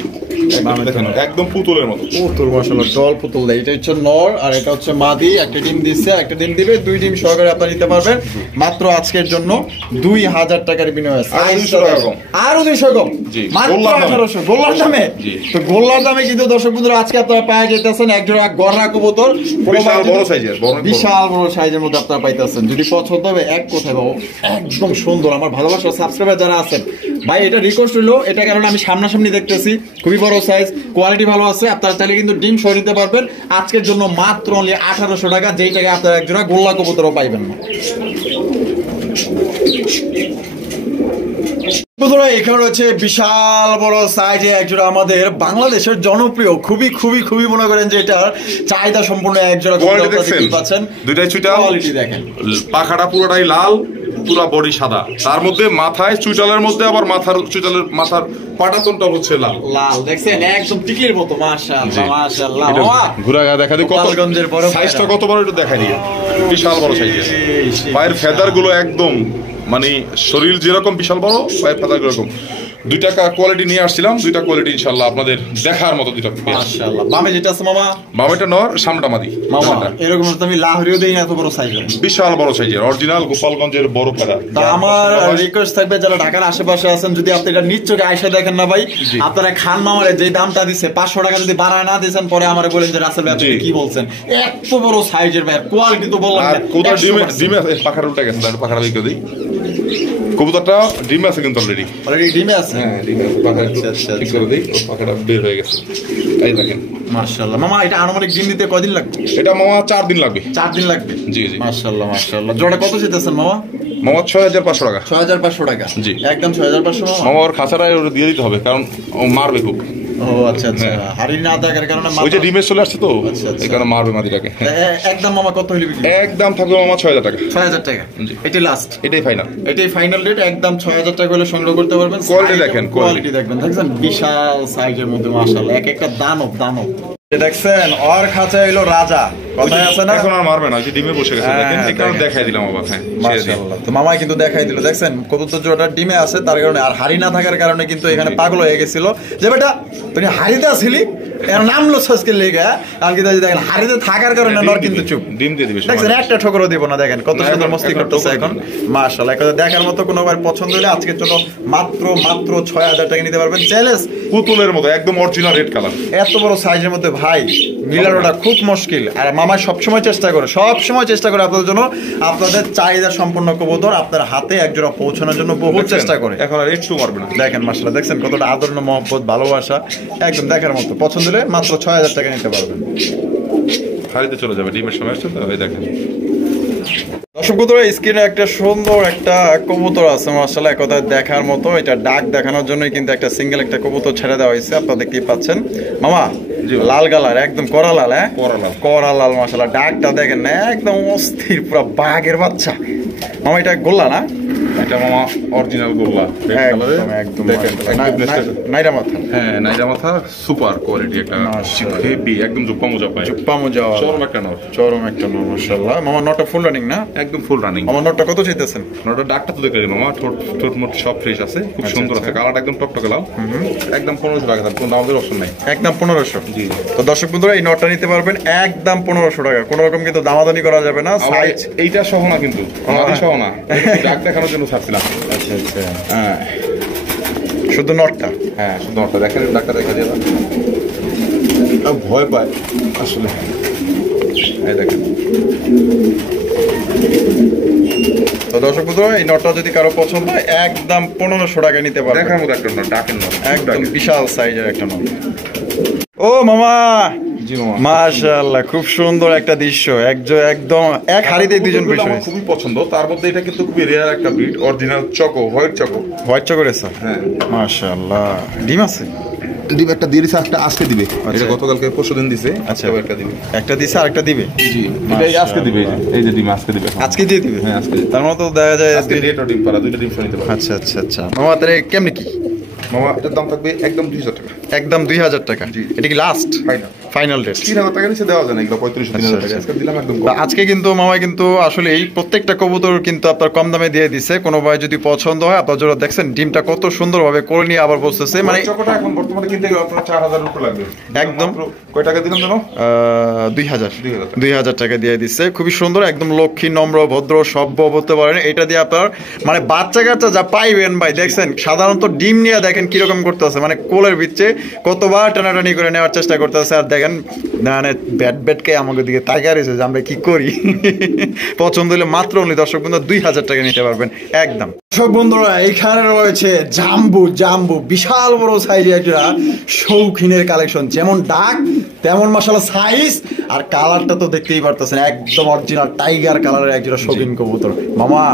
দেখেন একদম পুতুলের মতো। পুতুল, মাশাআল্লাহ, ডল পুতুল। এটা হচ্ছে নর আর এটা হচ্ছে মাদি। একটা ডিম দিচ্ছে, একটা ডিম দিবে, দুই ডিম সহকারে আপনারা নিতে পারবেন মাত্র আজকের জন্য 2000 টাকার বিনিময়ে। আরো 200 টাকা কম, আরো 200 কম, জি, মাত্র 1800 গোল্লার দামে। তো গোল্লার দামে কিন্তু দর্শক বন্ধুরা আজকে আপনারা পাওয়া যেতেছেন এক জোড়া গড়া কবুতর, বিশাল বড় সাইজের, বিশাল বড় সাইজের মধ্যে আপনারা পাইতেছেন। যদি পছন্দ হবে এক কথায় পাবো, একদম সুন্দর। আমার ভালোবাসা সাবস্ক্রাইবার যারা আছেন ভাই, এটা রিকোয়েস্ট হলো, এটা কারণ আমি সামনাসামনি দেখতেছি, খুবই বড় সাইজ, কোয়ালিটি ভালো আছে। আপনারা চাইলে কিন্তু ডিম সহ নিতে পারবেন আজকের জন্য মাত্র অনলি 1800 টাকা, যেই টাকা আপনারা এক জোড়া গোল্লা কবুতরও পাইবেন না। এখানে রয়েছে বিশাল বড় সাইজে একজোড়া আমাদের বাংলাদেশের জনপ্রিয়, খুবই খুবই খুবই মনে করেন যে এটা চাহিদা সম্পূর্ণ একজোড়া পাচ্ছেন। দুইটাই চুইটাল, কোয়ালিটি দেখেন, পাখাটা পুরোটাই লাল, পুরো বডি সাদা, তার মধ্যে মাথায় চুইটালের মধ্যে আবার চুইটালের মাথার পাটাতনটা হচ্ছে লাল লাল। দেখছেন একদম টিকির মতো, মাশাআল্লাহ মাশাআল্লাহ। ঘুরা গা দেখা দিই, গোপালগঞ্জের বড় সাইজটা কত বড় একটু দেখাই দিই, বিশাল বড় সাইজের। পায়ের ফেদার গুলো একদম, মানে শরীর যেরকম বিশাল বড়, পায়ের ফেদার এরকম। দুইটা কোয়ালিটি নিয়ে আসছিলাম, দুইটা কোয়ালিটি ইনশাআল্লাহ আপনাদের দেখার মতো দুইটা। মাশাআল্লাহ। বামে যেটা আছে মামা, বামেটা নর, সামনেটা মাদি। মামা এরকম তো আমি লাহোরিও দেই না, এত বড় সাইজের, বিশাল বড় সাইজের, অরিজিনাল গোপালগঞ্জের বড় ফেদা। তা আমার রিকোয়েস্ট থাকবে যারা ঢাকার আশেপাশে আছেন, যদি আপনি এটা নিজ চোখে আইসা দেখেন না ভাই, আপনারা খান মামারে যে দামটা দিচ্ছে 500 টাকা যদি বাড়ায় না দিয়েছেন, পরে আমারে বলেন যে রাসেল ভাই আপনি কি বলছেন, এত বড় সাইজের ভাই, কোয়ালিটি তো বললাম না। কোথাও ডিমে পাখাটা উল্টে গেছে, পাখাটা বিক্রি দিই, কবুতরটা ডিম আছে কিন্তু অলরেডি। অলরেডি ডিমে আছে। হ্যাঁ ডিমে আছে। পাখা একটু আচ্ছা, ঠিক করে দিই, পাখাটা বের হয়ে গেছে। এই দেখেন মাশাআল্লাহ। মামা এটা আনুমানিক ডিম দিতে কয়দিন লাগবে? এটা মামা 4 দিন লাগবে। 4 দিন লাগবে। জি জি। মাশাআল্লাহ মাশাআল্লাহ। জোড়া কত চাইতেছেন মামা? মামা 6500 টাকা। 6500 টাকা। জি। একদম 6500 মামা। মামা ওর খাঁচাটায় ওর দিয়ে দিতে হবে, কারণ ও মারবে খুব। ও আচ্ছা আচ্ছা। হাড়ি না থাকার কারণে ওই যে ডিমে চলে আসছে তো, আচ্ছা, আচ্ছা। এই কারণে মারবে মাদিটাকে। একদম মামা কত হইলে বিক্রি? একদম থাকবে মামা 6000 টাকা। 6000 টাকা। জি। এটাই লাস্ট। এটাই ফাইনাল। এটাই ফাইনাল রেট। একদম 6000 টাকা হলে সংগ্রহ করতে পারবেন। কোয়ালিটি দেখেন, কোয়ালিটি দেখবেন। দেখছেন বিশাল সাইজের মধ্যে মাশাআল্লাহ, এক একটা দানব দানব। দেখছেন ওর খাঁচা হইলো রাজা, কথায় আছে না? এখন আর মারবে না, যে ডিমে বসে গেছে হ্যাঁ, দেখেন। এই কারণে দেখেন। দেখাই দিলাম আবার। হ্যাঁ ছেড়ে দিই। মাশাআল্লাহ। তো মামাই কিন্তু দেখাই দিল, দেখছেন কবুতর জোড়াটা ডিমে আছে তার কারণে, আর হাড়ি না থাকার কারণে কিন্তু এখানে পাগল হয়ে গেছিল যে বেটা তুই হাড়িতে আসলি, এর নামলো সসকে লেগে। আর কি দেখেন হাড়িতে থাকার কারণে নর কিন্তু চুপ। ডিম দিয়ে দিবে। দেখছেন একটা ঠোকরও দিব না। দেখেন কত না, সুন্দর এখন- মস্তি এখন করতেছে ঠোকর এখন। দিব মাশাআল্লাহ। একটা দেখার মতো কোনো বার পছন্দ হলে আজকের জন্য মাত্র 6000 টাকা নিতে পারবেন। চ্যালেঞ্জ। পুতুলের মতো একদম অরিজিনাল রেড কালার। এত বড় সাইজের মধ্যে ভাই মিলানোটা খুব মুশকিল, আর মামা সবসময় চেষ্টা করে আপনাদের জন্য আপনাদের চাহিদা সম্পন্ন কবুতর আপনার হাতে একজোড়া পৌঁছানোর জন্য বহু চেষ্টা করে। এখন আর একটু মারবে না। দেখেন মাশাআল্লাহ, দেখছেন কতটা আদর মহব্বত ভালোবাসা, একদম দেখার মতো। পছন্দ হলে মাত্র 6000 টাকা নিতে পারবেন। হাড়িতে চলে যাবে, ডিমের সময় আসছে তো। এই দেখেন দর্শক বন্ধুরা, স্ক্রিনে একটা সুন্দর একটা কবুতর আছে মাশাআল্লাহ, এক কথায় দেখার মতো। এটা ডাক দেখানোর জন্যই কিন্তু একটা সিঙ্গেল একটা কবুতর ছেড়ে দেওয়া হয়েছে, আপনারা দেখতেই পাচ্ছেন। মামা জি। লাল কালার, একদম কড়া লাল। হ্যাঁ কড়া লাল। কড়া লাল মাশাআল্লাহ। ডাকটা দেখেন না, একদম অস্থির, পুরো বাঘের বাচ্চা। মামা এটা গোল্লা না? এটা মামা অরিজিনাল গোল্লা রেড কালারে। একদম একদম দেখেন নাইরা মাথা। হ্যাঁ নাইরা মাথা, সুপার কোয়ালিটি একটা মাশাআল্লাহ। হেভি, একদম জুপ্পা মোজা পায়। চুপ্পা মোজা চরম একটা নর। চরম একটা নর মাশাআল্লাহ। মামা নটটা ফুল রানিং না? একদম ফুল রানিং। আমার নটটা কত চাইতেছেন? নরটা ডাকটা তো দেখে মামা, ঠোঁট মোট সব ফ্রেশ আছে, খুব আচ্ছা, সুন্দর আচ্ছা। আছে, কালারটা একদম টকটকে লাল। একদম 1500 টাকা দাম, কোনো দামের অপশন নাই। একদম 1500। জি। তো দর্শক বন্ধুরা, এই নটটা নিতে পারবেন একদম 1500 টাকা। কোনো রকম কিন্তু দামাদানি করা যাবে না। আবার সাইজ এইটা সহ না কিন্তু, মাটি সহ না, ডাক দেখানোর জন্য ছাড়ছিলাম। আচ্ছা আচ্ছা, হ্যাঁ শুধু নটটা। হ্যাঁ শুধু নটটা দেখেন, ডাকটা দেখা দিয়ে ভয় পায় আসলে। এই দেখেন। তো দর্শক বন্ধুরা, এই নটটা যদি কারো পছন্দ হয় একদম 1500 টাকা নিতে পারবেন। দেখার মতো একটা নট, ডাকের নট একদম বিশাল সাইজের একটা নট। ও মামা, জি মামা। মাশাআল্লাহ, খুব সুন্দর একটা দৃশ্য। একদম এক হাড়িতে দুজন কুকুরগুলো বসে আমার খুবই পছন্দ, তার মধ্যে এটা কিন্তু খুবই রেয়ার একটা breed, original choco, white choco. White চকরেছে। হ্যাঁ মাশাআল্লাহ। ডিম আছে? ডিম একটা দিয়ে দিছে, একটা আজকে দিবে। আচ্ছা। এটা গতকালকে পরশুদিন দিছে, আচ্ছা। আজকে একটা দিবে। একটা দিছে আর একটা দিবে? জি, এটা আজকে দিবে। এই যে ডিম আজকে দিবে। আজকে দিয়ে দিবে? হ্যাঁ আজকে দিবে। তার মানে তো দেখা যায় আজকে ডেট ও ডিম পারা, দুইটা ডিম নিতে পারবে। আচ্ছা আচ্ছা আচ্ছা। মামা তাহলে কেমনি কি? মামা এটার দাম থাকবে একদম 2000 টাকা। একদম 2000 টাকা। জি। এটা কি লাস্ট ফাইনাল। Final rate? 3000 টাকা নিচে দেওয়া যায় না, এগুলো 3500 টাকা। আজকে দিলাম একদম কম। আজকে কিন্তু মামা কিন্তু আসলে এই প্রত্যেকটা কবুতর কিন্তু আপনার কম দামে দিয়ে দিছে। কোনো ভাই যদি পছন্দ হয়, আপনার জন্য দেখছেন ডিমটা কত সুন্দরভাবে করে নিয়ে আবার বসতেছে। মানে চকোটা এখন বর্তমানে কিনতে গেলে আপনার 4000 টাকা লাগবে একদম। মাত্র কয় টাকা দিলাম জানো? 2000 2000 2000 টাকা দিয়ে দিচ্ছে। খুবই সুন্দর, একদম লক্ষ্মী, নম্র, ভদ্র, সভ্য বলতে পারেন। এটা দিয়ে আপনার মানে বাচ্চা কাচ্চা যা পাইবেন ভাই, দেখছেন সাধারণত ডিম নিয়ে দেখেন কিরকম করতেছে, মানে কোলের ভিতরে কতবার টানাটানি করে নেওয়ার চেষ্টা করতেছে। আর দেখেন মানে ব্যাটকে আমাকে দিকে তাকিয়ে রয়েছে যে আমরা কি করি। পছন্দ হলে মাত্র দর্শক বন্ধু 2000 টাকা নিতে পারবেন একদম। দর্শক বন্ধুরা, এখানে রয়েছে জাম্বু বিশাল বড় সাইজের একটা শৌখিনের কালেকশন। যেমন ডাক তেমন মাশাআল্লাহ সাইজ, আর কালারটা তো দেখতেই পারতেছেন একদম অরিজিনাল টাইগার কালারের একটা শৌখিন কবুতর। মামা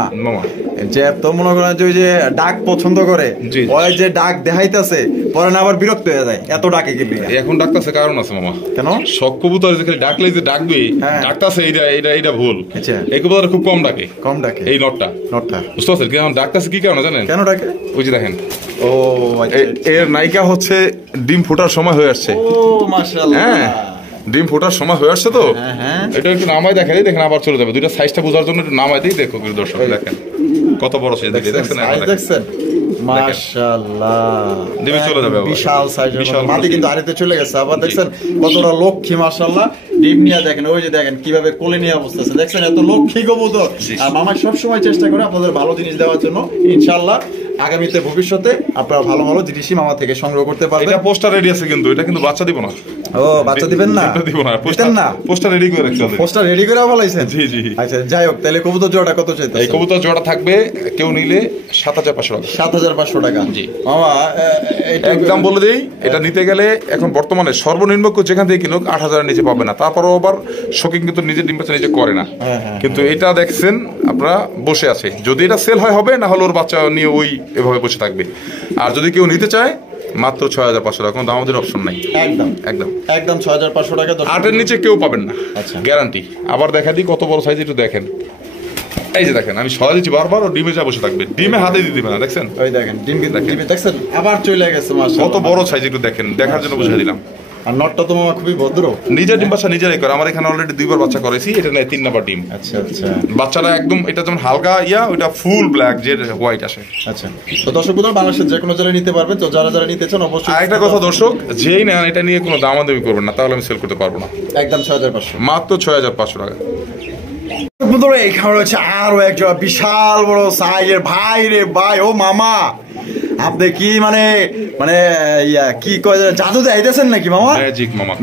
যে তো মনে করেন যে ওই যে ডাক পছন্দ করে, জি। ওই যে ডাক দেখাইতেছে পরে না আবার বিরক্ত হয়ে যায় এত ডাকে গেলে। এখন ডাকতেছে কারণ আছে মামা। কেন? সব কবুতর যে খালি ডাকলে যে ডাকবে, হ্যাঁ। ডাকতেছে এটা ভুল। আচ্ছা। এই কবুতর খুব কম ডাকে, কম ডাকে এই নটটা। বুঝতে পারছেন কেমন ডাকতেছে, কি কারণে জানেন? কেন ডাকে? ওই যে দেখেন, ও আচ্ছা, এর নায়িকা হচ্ছে ডিম ফোটার সময় হয়ে আসছে। ও মাশাআল্লাহ। হ্যাঁ ডিম ফোটার সময় হয়ে আসছে তো। হ্যাঁ। এটা একটু নামাই দেখা দিই, দেখেন আবার চলে যাবে। দুইটা সাইজটা বোঝার জন্য একটু নামাই দিই, দেখো দর্শক দেখেন কত বড় সাইজ। দেখেন দেখছেন মাশাআল্লাহ, ডিমে চলে যাবে আবার। বিশাল সাইজের বিশাল মাটি কিন্তু আড়িতে চলে গেছে। আবার দেখছেন কতটা লক্ষ্মী মাশাআল্লাহ। ডিম নিয়ে দেখেন, ওই যে দেখেন কিভাবে কোলে নিয়ে অবস্থাছে, দেখছেন এত লক্ষ্মী কবুতর। আর মামা সবসময় চেষ্টা করে আপনাদের ভালো জিনিস দেওয়ার জন্য। ইনশাআল্লাহ আগামীতে ভবিষ্যতে আপনারা ভালো ভালো জিনিসই মামা থেকে সংগ্রহ করতে পারবেন। এটা পোস্টার রেডি আছে কিন্তু, এটা কিন্তু বাচ্চা দিব না। ও বাচ্চা দিবেন না? দিব না, দিতেন না? পোস্টার রেডি করে রাখছি। পোস্টার রেডি করে ফেলাইছেন? জি জি। আচ্ছা যাই হোক, তাহলে কবুতর জোড়াটা কত চাইতেছেন? এই কবুতর জোড়া থাকবে কেউ নিলে 7,500 টাকা। 7,500 টাকা। জি মামা একদম বলে দেই, এটা নিতে গেলে এখন বর্তমানে সর্বনিম্ন যেখান থেকে কিনুক 8,000 এর নিচে পাবে না। তারপরও আবার শোকিং কিন্তু নিজের ডিম বাচ্চা নিজে করে না। কিন্তু এটা দেখছেন আপনারা বসে আছে, যদি এটা সেল হয় হবে, না হলে ওর বাচ্চা নিয়ে ওই এভাবে বসে থাকবে। আর যদি কেউ নিতে চায় মাত্র 6,500 টাকা, কোনো দামাদের অপশন নাই। একদম একদম একদম 6,500 টাকা। 8-এর নিচে কেউ পাবেন না, আচ্ছা গ্যারান্টি। আবার দেখা দিই কত বড় সাইজ, একটু দেখেন। এই যে দেখেন, আমি সরা দিচ্ছি বারবার, ও ডিমে যা বসে থাকবে, ডিমে হাতে দিয়ে দিবে না, দেখছেন? ওই দেখেন ডিম কিন্তু ডিমে দেখছেন আবার চলে গেছে মাশাআল্লাহ। কত বড় সাইজ একটু দেখেন, দেখার জন্য বুঝিয়ে দিলাম। আর নটটা তো মামা খুবই ভদ্র। নিজের ডিম বাচ্চা নিজেরাই করে। আমার এখানে অলরেডি 2বার বাচ্চা করেছি, এটা নেয় 3 নাম্বার ডিম। আচ্ছা আচ্ছা বাচ্চাটা একদম, এটা যেমন হালকা ওইটা ফুল ব্ল্যাক যে হোয়াইট আসে। আচ্ছা, তো দর্শক বন্ধুরা বাংলাদেশের যে কোনো জায়গায় নিতে পারবেন। তো যারা যারা নিতে চান অবশ্যই আরেকটা কথা দর্শক, যেই নেন এটা নিয়ে কোনো দামাদামি করবেন না, তাহলে আমি সেল করতে পারবো না। একদম 6,500, মাত্র 6,500 টাকা। বন্ধুরা এখানে রয়েছে আরো একজন বিশাল বড় সাইজের ভাই রে ভাই। ও মামা আপনি কি মানে মানে কি কয় জাদু দেখাইতেছেন নাকি মামা? ম্যাজিক মামা,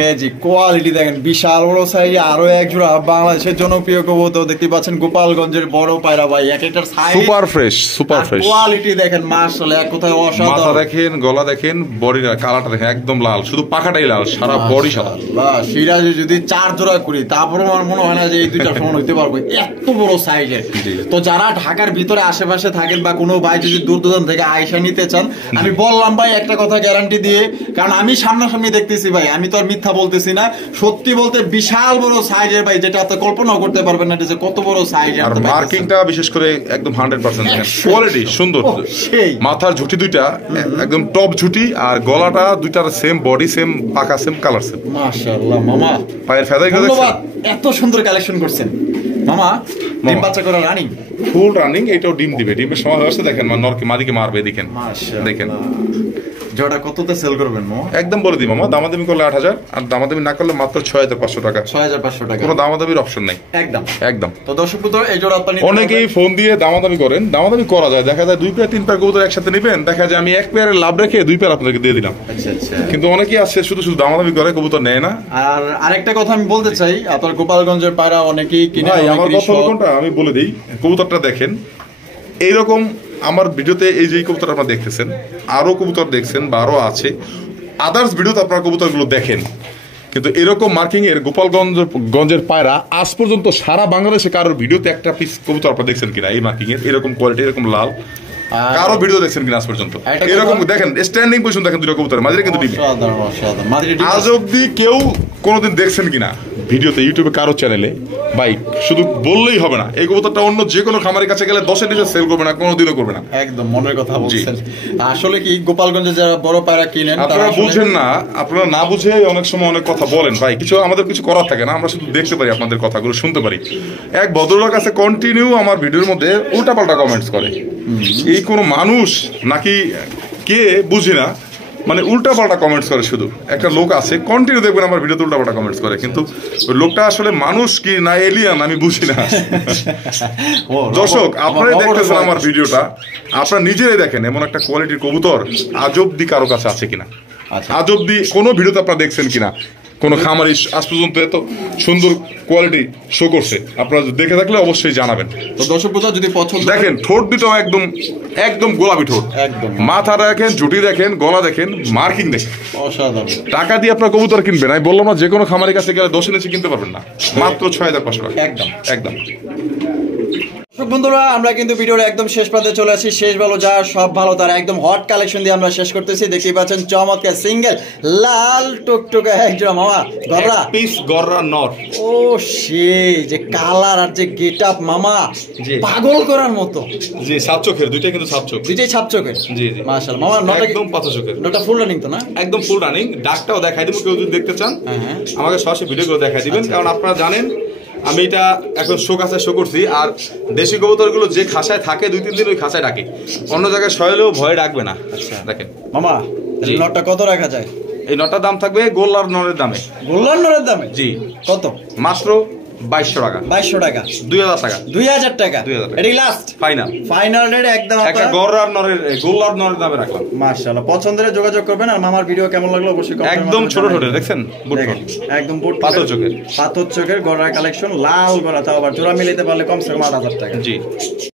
ম্যাজিক কোয়ালিটি দেখেন, বিশাল বড় সাইজ। আরো এক জোড়া বাংলাদেশের জনপ্রিয় কবুতর দেখতে পাচ্ছেন, গোপালগঞ্জের বড় পায়রা ভাই। এক একটার size super fresh, super fresh. Quality দেখেন মাশাআল্লাহ, এক কথায় অসাধারণ। মাথা দেখেন, গলা দেখেন, বডির কালারটা দেখেন একদম লাল, শুধু পাখাটাই লাল, সারা বডি সাদা। সিরাজে যদি 4 জোড়া করি তারপরে আমার মনে হয় না যে এই দুইটা সমান হইতে পারবে, এত বড় সাইজের। তো যারা ঢাকার ভিতরে আশেপাশে থাকেন বা কোনো ভাই যদি দূর দূরান্ত থেকে আয়সা নিতে চান, আমি বললাম ভাই একটা কথা গ্যারান্টি দিয়ে, কারণ আমি সামনাসামনি দেখতেছি ভাই, আমি তো আর মিথ্যা বলতেছি না, সত্যি বলতে বিশাল বড় সাইজের ভাই, যেটা আপনি কল্পনাও করতে পারবেন না যে কত বড় সাইজের। আর মার্কিংটা বিশেষ করে একদম 100% কোয়ালিটি সুন্দর। মাথার ঝুটি দুইটা একদম টপ ঝুটি, আর গলাটা দুইটার সেম বডি, সেম পাকা, সেম কালার, সেম। মাশাআল্লাহ মামা, পায়ের ফেদাইগুলো দেখছেন? এত সুন্দর কালেকশন করছেন মামা। ডিম বাচ্চা করা রানিং, ফুল রানিং। এটাও ডিম দিবে, ডিমের সময় হয়েছে দেখেন, নরকে মাদিকে মারবে, দেখেন দেখেন। জোড়া কততে সেল করবেন মামা? একদম বলে দিই মামা, দামাদামি করলে 8,000, আর দামাদামি না করলে মাত্র 6,500 টাকা। 6,500 টাকা, কোনো দামাদামির অপশন নাই। একদম একদম। তো দর্শক বন্ধুরা এই জোড়া আপনি অনেকেই ফোন দিয়ে দামাদামি করেন, দামাদামি করা যায়, দেখা যায় 2 পেয়ার 3 পেয়ার কবুতর একসাথে নেবেন, দেখা যায় আমি 1 পেয়ারের লাভ রেখে 2 পেয়ার আপনাদেরকে দিয়ে দিলাম। আচ্ছা আচ্ছা। কিন্তু অনেকেই আছে শুধু শুধু দামাদামি করে, কবুতর নেয় না। আর আরেকটা কথা আমি বলতে চাই, আপনার গোপালগঞ্জের পায়রা অনেকেই কিনে। আমার কথা কোনটা আমি বলে দিই, কবুতরটা দেখেন এইরকম। আমার ভিডিওতে এই যে কবুতর আপনারা দেখতেছেন, আরো কবুতর দেখছেন বা আরো আছে, আদার্স ভিডিওতে আপনারা কবুতরগুলো দেখেন, কিন্তু এরকম মার্কিং এর গোপালগঞ্জের পায়রা আজ পর্যন্ত সারা বাংলাদেশে কারোর ভিডিওতে একটা পিস কবুতর আপনারা দেখছেন কিনা এই মার্কিং এর, এরকম কোয়ালিটি, এরকম লাল, কারো ভিডিও দেখছেন কিনা আজ পর্যন্ত? এরকম দেখেন স্ট্যান্ডিং পজিশন দেখেন, দুটো কবুতর মাঝে কিন্তু ডিম। আজ অব্দি কেউ কোনোদিন দেখছেন কিনা ভিডিওতে, ইউটিউবে কারো চ্যানেলে? ভাই শুধু বললেই হবে না, এই কবুতরটা অন্য যে কোনো খামারের কাছে গেলে 10-এর নিচে সেল করবে না, কোনোদিনও করবে না। একদম মনের কথা বলছেন। আসলে কি গোপালগঞ্জে যারা বড় পায়রা কিনেন আপনারা বুঝেন না, আপনারা না বুঝে অনেক সময় অনেক কথা বলেন ভাই, কিছু আমাদের কিছু করার থাকে না, আমরা শুধু দেখতে পারি, আপনাদের কথাগুলো শুনতে পারি। এক ভদ্রলোক আছে কন্টিনিউ আমার ভিডিওর মধ্যে উল্টাপাল্টা কমেন্টস করে, এই কোনো মানুষ নাকি কে বুঝি না, মানে উল্টাপাল্টা কমেন্টস করে। শুধু একটা লোক আছে কন্টিনিউ দেখবেন আমার ভিডিওতে উল্টাপাল্টা কমেন্টস করে, কিন্তু ওই লোকটা আসলে মানুষ কি না এলিয়ান আমি বুঝি না। দর্শক আপনারাই দেখতেছেন আমার ভিডিওটা, আপনারা নিজেরাই দেখেন এমন একটা কোয়ালিটির কবুতর আজ অব্দি কারো কাছে আছে কিনা, আজ অব্দি কোনো ভিডিওতে আপনারা দেখছেন কিনা কোন খামারি আজ পর্যন্ত এত সুন্দর কোয়ালিটি শো করছে? আপনারা দেখে থাকলে অবশ্যই জানাবেন। তো দর্শক বন্ধুরা যদি পছন্দ, দেখেন ঠোঁট দুটো একদম একদম গোলাপি ঠোঁট, একদম মাথা দেখেন, জুটি দেখেন, গলা দেখেন, মার্কিং দেখেন, অসাধারণ। টাকা দিয়ে আপনার কবুতর কিনবেন, আমি বললাম না যে কোনো খামারের কাছে গেলে 10-এর নিচে কিনতে পারবেন না, মাত্র 6,500 টাকা। একদম একদম। বন্ধুরা আমরা কিন্তু ভিডিওর একদম শেষ প্রান্তে চলে আসি। শেষ ভালো যা সব ভালো তার একদম হট কালেকশন দিয়ে আমরা শেষ করতেছি। দেখতেই পাচ্ছেন চমৎকার সিঙ্গেল লাল টুকটুকে একজন মামা গররা পিস গররা নর। ও সেই যে কালার আর যে গেটআপ মামা, পাগল করার মতো। জি সাত চোখের, দুইটাই কিন্তু সাত চোখ, দুইটাই সাত চোখের। জি জি মাশাআল্লাহ মামা, নটা একদম পাঁচা চোখের। নটা ফুল রানিং তো না? একদম ফুল রানিং। ডাকটাও দেখাই দেবো, কেউ যদি দেখতে চান আমাকে সরাসরি ভিডিও করে দেখাই দিবেন, কারণ আপনারা জানেন আমি এটা এখন শো কাছে শো করছি। আর দেশি কবুতর গুলো যে খাঁচায় থাকে 2-3 দিন ওই খাঁচায় ডাকে, অন্য জায়গায় সয়েলেও ভয়ে ডাকবে না। আচ্ছা দেখেন মামা, নটটা কত রাখা যায়? এই নটার দাম থাকবে গোল্লার নরের দামে। গোল্লার নরের দামে? জি। কত? মাত্র 2200 টাকা, 2200 টাকা, 2000 টাকা, 2000 টাকা, 2000 টাকা। এটাই লাস্ট ফাইনাল ফাইনাল রেট একদম একটা গড়ার নরের গোলার নরের দামে রাখলাম। মাশাআল্লাহ, পছন্দের যোগাযোগ করবেন। আর মামার ভিডিও কেমন লাগলো অবশ্যই comment এর একদম মাধ্যমে ছোট ছোট জানাবেন। দেখছেন বুট দেখেন, একদম বুট পাথর চোখের। পাথর চোখের গড়ার কালেকশন, লাল গড়া, তাও আবার জোড়া মিলাইতে পারলে কমসে কম 8000 টাকা। জি।